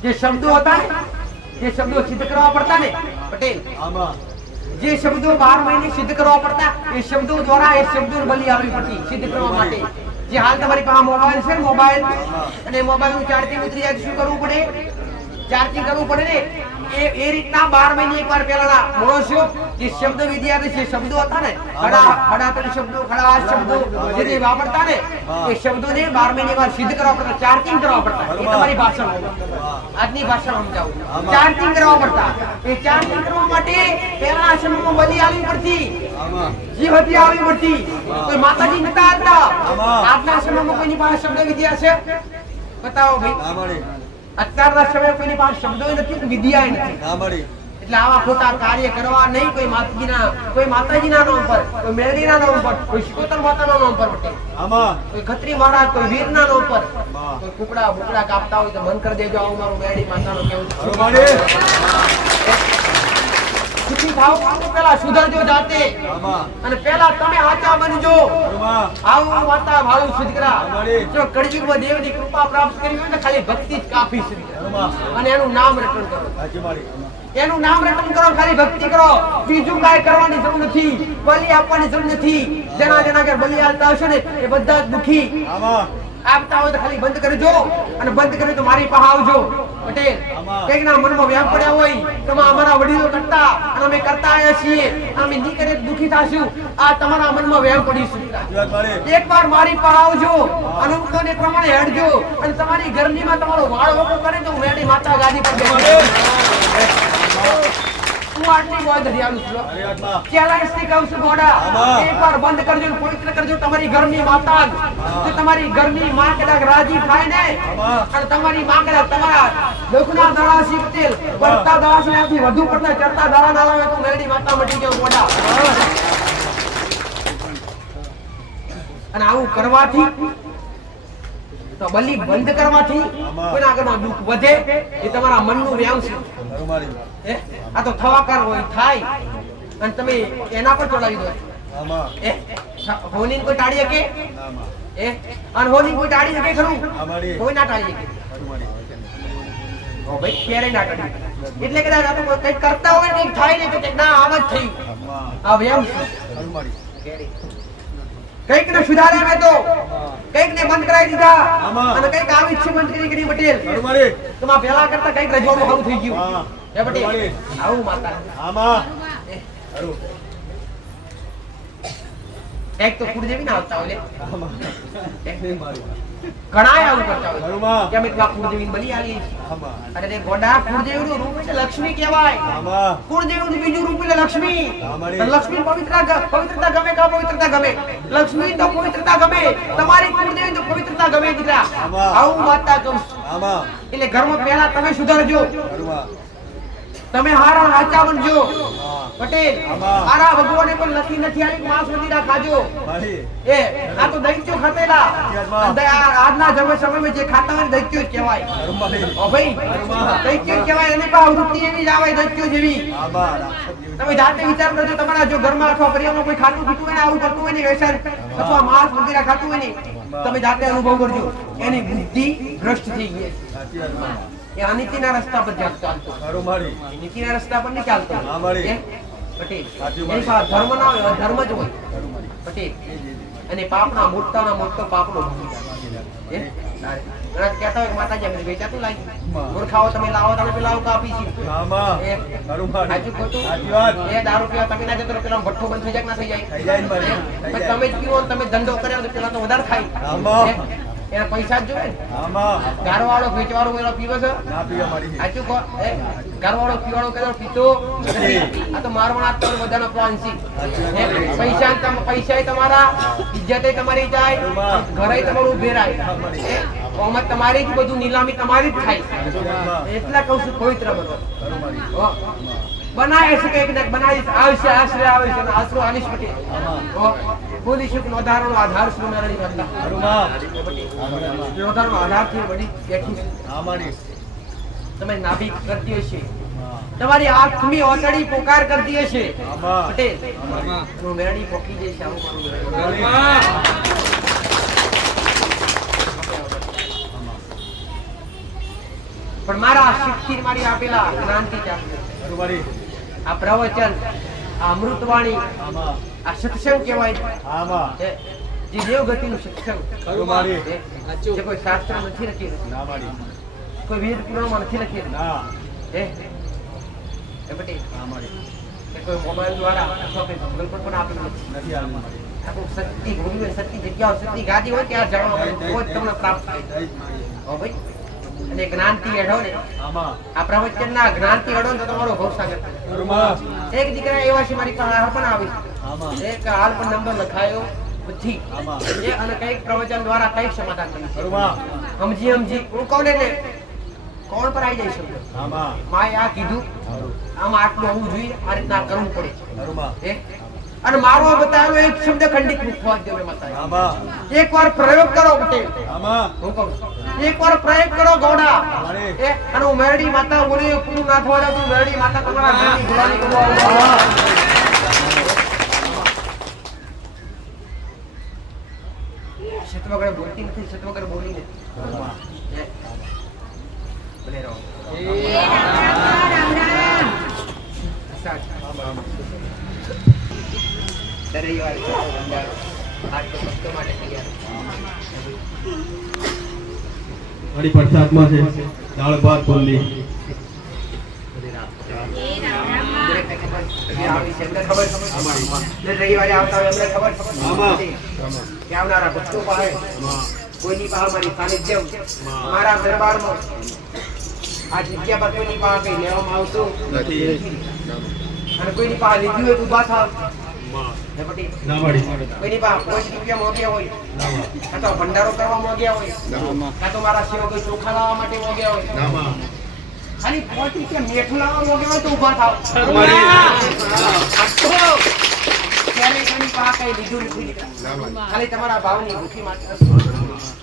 જે શબ્દો હતા ને, જે શબ્દો સિદ્ધ કરવા પડતા ને પટેલ, આમાં જે શબ્દો 12 મહિને સિદ્ધ કરવા પડતા એ શબ્દો દ્વારા એ શબ્દોને બલિ આપવી પડતી સિદ્ધ કરવા માટે. જે હાલ તમારી પાસે મોબાઈલ છે ને, મોબાઈલ અને મોબાઈલનું ચાર્જિંગ ઉતરી જાય શું કરવું પડે? ચાર્જિંગ કરવું પડે ને. એ રીતના 12 મહિને એકવાર પહેલા મોણસો જે શબ્દ વિદ્યા જે શબ્દો હતા ને, ખડા શબ્દો, ખડા શબ્દો જે વાપરતા ને એ શબ્દોને 12 મહિને એકવાર સિદ્ધ કરવા પડતા, ચાર્જિંગ કરવા પડતા. એ તમારી ભાષામાં આજની ભાષામાં સમજાવું, ચાર્જિંગ કરવા પડતા. એ ચાર્જિંગ કરવા માટે પહેલા સમયમાં બલિ આવી પડતી, આમાં જીવ હત્યા આવી પડતી. કોઈ માતાજી નતા હતા. આજના સમયમાં કોઈની પાસે શબ્દ વિદ્યા છે? બતાવો ભાઈ. હા મારી અત્યારના સમયે કોઈની પાસે શબ્દો નથી, વિદ્યા નથી. હા મારી એટલે આવા ખોટા કાર્ય કરવા નહીં. કોઈ માતાજીના નામ પર, કોઈ મેળવીના નામ પર, કોઈ શિકોતર માતાના નામ પર પટેલ, આમાં કોઈ ખત્રી મહારાજ, કોઈ વીરના નામ પર માં કોઈ કુકડા બુકડા કાપતા હોય તો મન કરી દેજો. આવું મારું મેળી માતાનું કેવું છે. ખરું મારી સુખી થાવ પેલા સુધરજો જાતે આમાં અને પેલા તમે આચા બનજો. ખરુંમાં આવું માતા ભાળું સુધરા. અમારી. જો કળિયુગમાં દેવની કૃપા પ્રાપ્ત કરી હોય ને ખાલી ભક્તિ જ કાફી છે. ખરુંમાં અને એનું નામ રટણ કરો, સાચી મારી એનું નામ રટણ કરો, ખાલી ભક્તિ કરો. બીજું કાંઈ કરવાની જરૂર નથી, બલિ આપવાની જરૂર નથી. જેના જેના ઘેર બલિ આલતા હશે ને એ બધા જ દુખી. આમાં આપતા હોય તો ખાલી બંધ કરજો અને બંધ કરે તો મારી પાસે આવજો. પટેલ કઈક ના મનમાં વ્યાપ પડ્યા હોય તો અમારા વડીલો કરતા અને અમે કરતા આવ્યા છીએ, અમે ની કરે દુખી થાશું. આ તમારા મનમાં વ્યાપ પડીશું. સાચી વાત મારી એકવાર મારી પાસે આવજો અને ઉત્તરને પ્રમાણે હેડજો અને તમારી ઘરનીમાં તમારો વાળ ઓકો કરે તો હું મેડી માતા ગાદી પર બેસી. હું આટલી બોય ધરિયાલું છું. અરે આત્મા ચેલેન્જ થી કહું છું ગોડા, એકવાર બંધ કરજો ને પવિત્ર કરજો તમારી ઘરની માતા. જો તમારી ઘરની માં કદાચ રાજી થાય ને અને તમારી માં કદાચ તમારા દુખના દળાસી પટેલ પડતા દળાસી નાથી વધુ પડતા ચડતા દળા ના લાવે તો મેરડી માતા મટી ગયો ગોડા. અને આવું કરવાથી તો બલિ બંધ કરવાથી કોઈના આગળમાં દુઃખ વધે એ તમારા મનનું વ્યામ છે. ખરું મારી આ તો થવાકાર હોય થાય અને તમે એના પર ચડાવી દો. આમાં હોની કોઈ ટાળી શકે? નામાં અને હોની કોઈ ટાળી શકે ખરું? અમારી કોઈ ના ટાળી શકે. ખરું મારી ઓ ભાઈ ક્યારે ના ટાળી શકે. એટલે કદાચ આ તો કંઈક કરતા હોય ને થાય ને તો ના આમ જ થયું. આમાં આ વ્યામ છે. ખરું મારી કંઈક ને સુધારે મેં તો કંઈક ને બંધ કરાવી દીધા આમાં. અને કંઈક આવી છે મંત્રી કરી પટેલ ખરું મારી તમારા પહેલા કરતા કંઈક રજવાડું સારું થઈ ગયું. હા હે પટેલ આવું માતા. આમાં ખરું એક તો કુળદેવી ના આવતા હોય લે. આમાં ઘણાય આવું કરતા હોય ઘરમાં. કે અમે તો આ કુળદેવીને બલી આલી. આમાં અરે તે ગોડા કુળદેવીનું રૂપ એટલે લક્ષ્મી કહેવાય. આમાં કુળદેવીનું બીજું રૂપ એટલે લક્ષ્મી. આમાડી. તો લક્ષ્મી પવિત્રતા ગમે કા પવિત્રતા ગમે. લક્ષ્મી તો પવિત્રતા ગમે. તમારી કુળદેવી તો પવિત્રતા ગમે દીકરા. આમાં. આવું વાતતા કહું છું. આમાં એટલે ઘરમાં પહેલા તમે સુધરજો. ઘરમાં તમે હારા હાચા બનજો. આમાં પટેલ આમાં. હારા ભગવાને પણ લખી નથી આલી કે માંસ મદિરા ખાજો. મારી એ આ તો દૈત્યો ખાતેલા. અત્યારમાં. આજના સમયમાં જે ખાતા હોય ને દૈત્યો જ કહેવાય. ઘરમાં ઓ ભાઈ દૈત્યો જ કહેવાય. એની પાસે વૃત્તિ એવી જ આવે દૈત્યો જેવી. આમાં રાક્ષસ જેવી. તમે જાતે વિચાર કરજો તમારા જો ઘરમાં અથવા પરિવારમાં કોઈ ખાતું પીતું હોય ને આવું કરતું હોય ને વ્યસન અથવા માંસ મદિરા ખાતું હોય ને તમે જાતે અનુભવ કરજો એની બુદ્ધિ ભ્રષ્ટ થઈ ગઈ. સાચી વાત માં. એ અનિતિના રસ્તા પર ચાલતો. ઘરું મારી નીતિના રસ્તા પર નહીં ચાલતો. હા, મારી. એ? પટેલ સાચું એની મારી. પાસે ધર્મ ના હોય ધર્મ જ હોય. ઘરું મારી પટેલ અને પાપના મોટાના મોટો પાપનો એ તારે ઘણા કહેતા હોય કે માતાજી અમને વેચાતું લાગ્યું. માં. મૂર્ખાઓ તમે લાવો તમે પેલા આવું કાપી છે. આમાં એ ઘરું મારી સાચું ખોટું? સાચી વાત એ દારૂ પીવા તમે ના જતો રહો, પેલા ભઠ્ઠો બંધ થઈ જાય કે ના થઈ જાય? થઈ જાય ને મારી. થઈ પણ જાય. તમે જ પીવો ને તમે ધંધો કર્યો તો પેલા તો વધારે ખાય. આમાં. એના પૈસા જ જોવે ને. આમાં ગારવાળો વેચવાળો પેલો પીવે છે. ના પીવા મારી સાચું કહો એ ગારવાળો પીવાળો કર્યો પીતો નથી. આ તો મારવાના તો બધાનો પ્લાન છે. પૈસા તમારા ઇજ્જતે તમારી જાય ઘરે તમારું ભેરાય. ઓમત તમારી જ બધું નીલામી તમારી જ થાય. એટલા કહું છું પવિત્ર બનો. ઘરું મારી હો. બનાય છે કંઈક ને બનાવી આવશે આશરે આવે છે આશરો આલીશ પટેલ. હો. બોલીશું કે નોધારનો આધાર શું નારાયણ વાંદા. ઘરું માં નોધારનો આધારથી વળી બેઠું છે. આમાડી તમે નાભી કરતી હશે તમારી આંખમી ઓતડી પોકાર કરતી હશે. આમાં. પટેલ આમાં. હું મેરડી પોકી જઈશ આવું મારું મેરડી. ઘરમાં. પણ મારા શિક્ષિત મારી આપેલા જ્ઞાનથી જ આપેલું. ઘરું મારી આ પ્રવચન આ અમૃતવાણી આમાં આ સત્સંગ કહેવાય. આમાં એ જે દેવગતિનું સત્સંગ ઘરું મારી એ જે કોઈ શાસ્ત્ર નથી લખેલું ના મારી કોઈ વેદ પુરાણમાં નથી લખેલું ના એ પટેલ ના મારી કે કોઈ મોબાઈલ દ્વારા અથવા કોઈ ગૂગલ પર પણ આપેલું નથી. નથી આવી મારી આપણું સત્ય ભૂમિ હોય સત્ય જગ્યાઓ સત્ય ગાદી હોય ત્યાં જાણવા મળે તો જ તમને પ્રાપ્ત થાય. દઈ જ મારી હો ભાઈ અને જ્ઞાનથી અડો ને આમાં આ પ્રવચનના જ્ઞાનથી અડો ને તો તમારો ભવ સાગર થાય. ઘરમાં એક દીકરા એવા છે મારી પાસે હાલ પણ આવી આમાં છે. એક હાલ પણ નંબર લખાયો નથી. આમાં. એ અને કઈક પ્રવચન દ્વારા કઈક સમાધાન કર્યું છે. ઘરમાં સમજી હું કોને ને કોણ પર આવી જાય શબ્દ આમાં માએ આ કીધું આમાં આટલું હોવું જોઈએ આ રીતના કરવું પડે ઘરમાં એ અને મારો બતાવેલો એક શબ્દ ખંડિત મુક્ત થવા દેવે માતા. આમાં એકવાર પ્રયોગ કરો પટેલ. આમાં હું કહું છું. એકવાર પ્રયોગ કરો ગોડા અરે. એ અને હું મેરડી માતા બોલી પૂરું ના થવા દઉં મેરડી માતા તમારા ઘરની ગુલામી કરવા આવું. શત વગર બોલતી નથી શત વગર બોલી નથી. ઘરમાં એ. ભલે રહો. રવિવાર છે, ભંડારો. આજ તો ભક્તો માટે તૈયાર. મારી પ્રસાદમાં છે દાળ ભાત બોલી રવિવારે આવતા હોય અમને ખબર આમાં. કે આવનારા ભક્તો પાસે કોઈની પાસે મારી સાનિધ્ય મારા દરબારમાં આ જગ્યા પર કોઈની પાસે કઈ લેવામાં આવતું નથી. અને કોઈની પાસે લીધું હોય તો ઉભા થાવ. હે પટેલ, ના પાડી કોઈની પાસે 5 રૂપિયા મોગ્યા હોય કાં તો ભંડારો કરવા મોગ્યા હોય કાં તો મારા સેવકો ચોખા લાવવા માટે મોગ્યા હોય ખાલી 5 રૂપિયા મીઠું લાવવા મોગ્યા હોય તો ઉભા થાવ. ત્યારે કોઈની પાસે કઈ લીધું નથી. ખાલી તમારા ભાવની ભૂખી માત્ર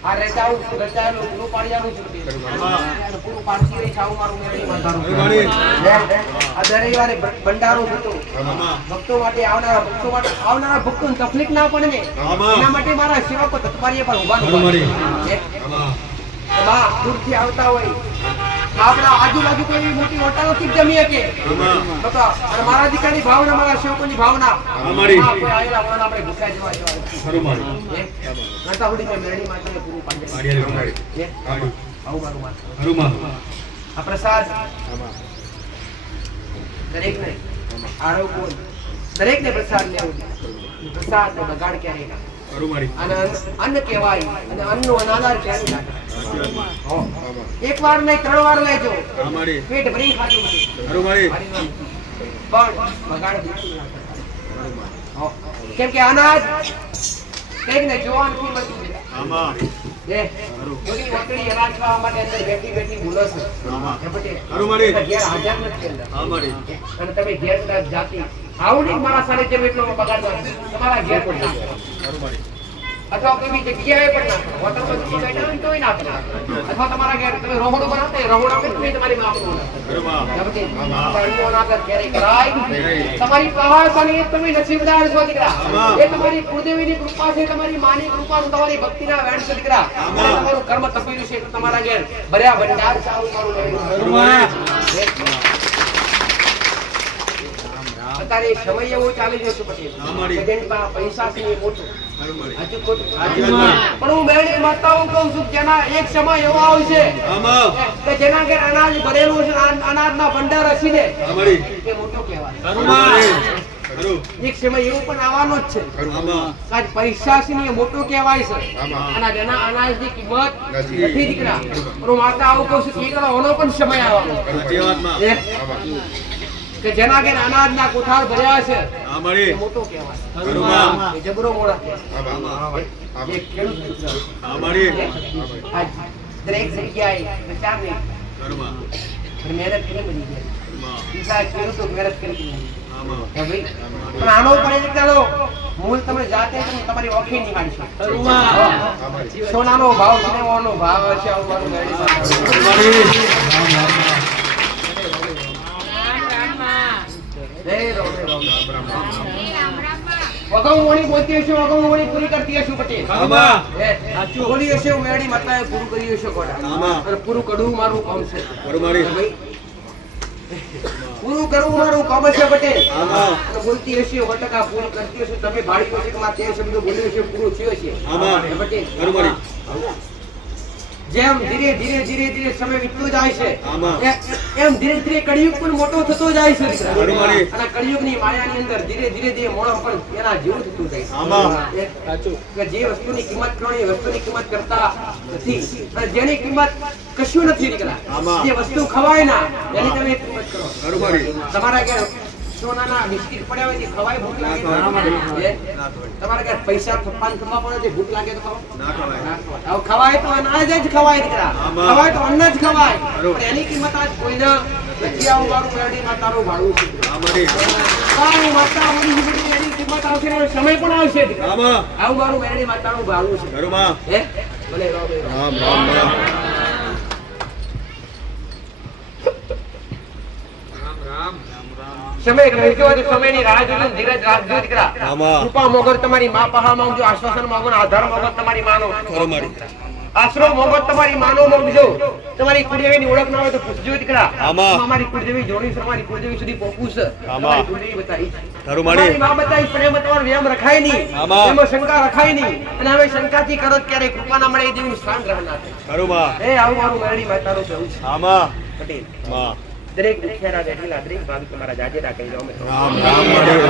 આ રચાવું રચાયેલું પૂરું પાડ્યાનું જ રૂપિયા. અને પૂરું પાડતી રહી ખાવું મારું મેળવી માતાનું. આ દરેવારે ભંડારો હતો. ભક્તો માટે આવનારા ભક્તોને તકલીફ ના પડે ને એના માટે મારા સેવકો તત્પર્ય પર ઉભા દૂરથી આવતા હોય આપણા આજુબાજુ કોઈ એવી મોટી હોટલ નથી જમી શકે. અને મારા દીકરાની ભાવના મારા સેવકોની ભાવના કોઈ આયેલા વણ આપણે ભૂખ્યા જવા નતા હુડી મેં મેરડી માતાને પૂરું પાડે. આવું મારું માથું. આ પ્રસાદ દરેકને આરોગ્ય દરેકને પ્રસાદ લેવો પ્રસાદ ને બગાડ ક્યારેય ના ખરું મારી અને અન્ન કહેવાય અને અન્નનો અનાદર ક્યારેય ના એક વાર નહીં 3 વાર લેજો હા મારી પેટ ભરી ખાજો ખરું મારી પણ બગાડ બિલકુલ ના કરજો. કેમ કે અનાજ કઈક ને જોવાનું થી બધું છે. આમાં એ બધી વકડી અનાજ ખાવા માટે અંદર બેઠી ભૂલો છે. આમાં એ પછી ખરું મારી ઘેર હાજર નથી અંદર. હા મારી અને તમે ઘેર કદાચ જાતી આવું નહીં મારા સાડે જેમ એટલો બગાડવા તમારા ઘેર પણ ના કરો. ખરું મારી અથવા કોઈ બી જગ્યાએ પણ ના કરો. હોટલમાં જગ્યા બેઠા હોય તોય ના કરો. અથવા તમારા ઘેર તમે રહોડું બનાવતા હોય, રહોડા પર તમે તમારી માં આપો. ખરું માં પછી અન્નનો અનાદર ક્યારેય કરાય તમારી પ્રવાસની એ તમે નસીબદાર છો દીકરા. એ તમારી કુળદેવીની કૃપા છે, તમારી માની કૃપા છે, તમારી ભક્તિના વેણ છે દીકરા. અને તમારું કર્મ તપેલું છે એટલે તમારા ઘેર ભર્યા ભંડાર ચાલુ મારું અત્યારે સમય એવો ચાલી રહ્યો છે પટેલ. એજન્ટમાં પૈસા છે એ મોટું. ખરું મારી હજુ ખોટું. પણ હું મેળી માતાઓ કહું છું કે જેના એક સમય એવો આવશે આમાં કે જેના ઘેર અનાજ ભરેલું છે, અનાજના ભંડાર હસી દે હા મારી એ મોટો કહેવાય. ખરું મારી ખરું એક સમય એવું પણ આવવાનો જ છે. આમાં આજ પૈસા છે ને એ મોટો કહેવાય છે. અને જેના અનાજની કિંમત નથી દીકરા. પણ હું માતા આવું કહું છું કે એક એનો પણ સમય આવવાનો સાચી વાતમાં છે. કે જેના ઘેર અનાજના કોઠાર ભર્યા છે હા એ મારી મોટો કહેવાય. ખરું માં એ જબરો મોડા એ ખેડૂત હા મારી આજ દરેક જગ્યાએ વિચાર નહીં ખરું માં મહેનત કરી બની જાય. બીજા ખેડૂતો મહેનત કરી આમાં પણ આનો પણ એક દાડો મૂળ તમે જાતે તમે તમારી ઓળખી નહીં કાઢશો. સોનાનો ભાવ સોનાનો ભાવ હશે આવું મારું મેળી માં. જય રામ રામ. વગમવણી બોલતી હશે, વગમવણી પૂરી કરતી હશે પટેલ. આમાં બોલી હશે મેળી માતાએ પૂરું કર્યું હશે ગોડા. આમાં અને પૂરું કરવું મારું કામ છે. ખરું મારી પૂરું કરવું મારું કામ છે પટેલ. આમાં અને બોલતી હશે 100% પૂરું કરતી હશે. તમે ભાડી કોશિકમાં 13 શબ્દો બોલ્યો હશે પૂરું થયું હશે. આમાં પટેલ ખરું મારી જેમ ધીરે ધીરે સમય વીતતો જાય છે આમાં એમ ધીરે ધીરે કળિયુગ પણ મોટો થતો જાય છે. ખરું મારી અને કળિયુગની માયાની અંદર ધીરે ધીરે જે મોણો પણ એના જેવું થતું જાય છે. આમાં સાચું કે જે વસ્તુની કિંમત કરવાની એ વસ્તુની કિંમત કરતા નથી. અને જેની કિંમત કશું નથી દીકરા, આમાં જે વસ્તુ ખવાય ના એની તમે કિંમત કરો. ખરું મારી તમારા ઘેર સોનાના બિસ્કિટ પડ્યા હોય તે ખવાય ભૂખ લાગે તો? તમારા ઘેર પૈસા થપ્પાન થપ્પા પડે છે ભૂખ લાગે તો ખાવ? ના ખવાય હવે ખવાય તો અનાજ જ ખવાય દીકરા, આમાં. ખવાય તો અન્ન જ ખવાય. બરોબર. પણ એની કિંમત આજ કોઈને નથી. આવું મારું મેરડી માતાનું ભાડું છે. હા મારી આવું માતા મળી છે બધી એની કિંમત આવશે ને સમય પણ આવશે દીકરા. આમાં આવું મારું મેરડી માતાનું ભાડું છે. ખરું માં હે ભલે રામ રામ. રામ રામ રામ સમય રહેજો તો સમયની રાહ જોજો, ધીરજ રાખજો દીકરા. આમાં કૃપા મોગર તમારી માં પાહા માંગજો, આશ્વાસન માંગો ને આધાર મોગર તમારી માનો. ખરું મારી આશરો મોગર તમારી માનો માંગજો. તમારી કુળદેવીની ઓળખ ના હોય તો પૂછજો દીકરા. આમાં. અમારી કુળદેવી જોડી છે, અમારી કુળદેવી સુધી પહોંચવું છે. આમાં. તમારી કુળદેવી બતાવી. ખરું મારી તમારી માં બતાવી પણ એમાં તમારો વ્યાયામ રખાય નહીં. આમાં. એમાં શંકા રખાય નહીં. અને હવે શંકાથી કરો તો ક્યારેય કૃપા ના મળે એ દેવીનું સ્થાન ગ્રહણ ના થાય. ખરું માં એ આવું મારું મેરડી માતાનું કહેવું છે આમાં પટેલ. માં દરેક દુખિયારા બેઠેલા દરેક ભાવિક તમારા જાજેરા કહી દો અમે રામ રામ મારી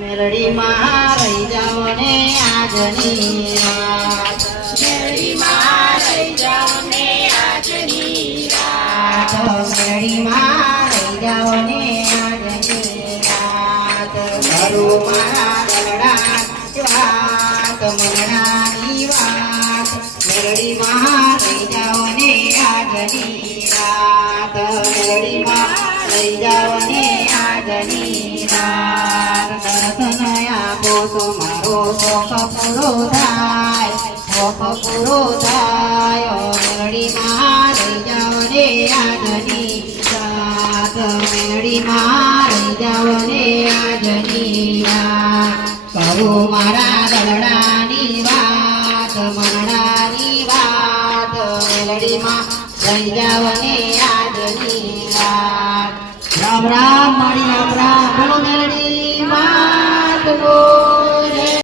મેરડીમાં રહી જાઓ ને આજની રાત. મેરડીમાં રહી જાઓ ને આજની રાત. મેરડીમાં રહી જાઓ ને આજની રાત. મારું મારા દલડાની વાત, મનડાની વાત. મેરડીમાં રહી જાઓ ને આજની રાત. મેરડીમાં રહી જાઓ ને આજની રાત. દર્શન આપો તો મારો શોખ પૂરો થાય, શોખ પૂરો થાય. મેરડીમાં રહી જાઓ ને આજની રાત. મેરડીમાં રહી જાઓ ને આજની રાત. કહું મારા દલડાની વાત, મનડાની વાત. મેરડીમાં રહી જાઓ ને આજની રાત. રામ રામ મારી રામ રામ બોલો મેરડી માતનો.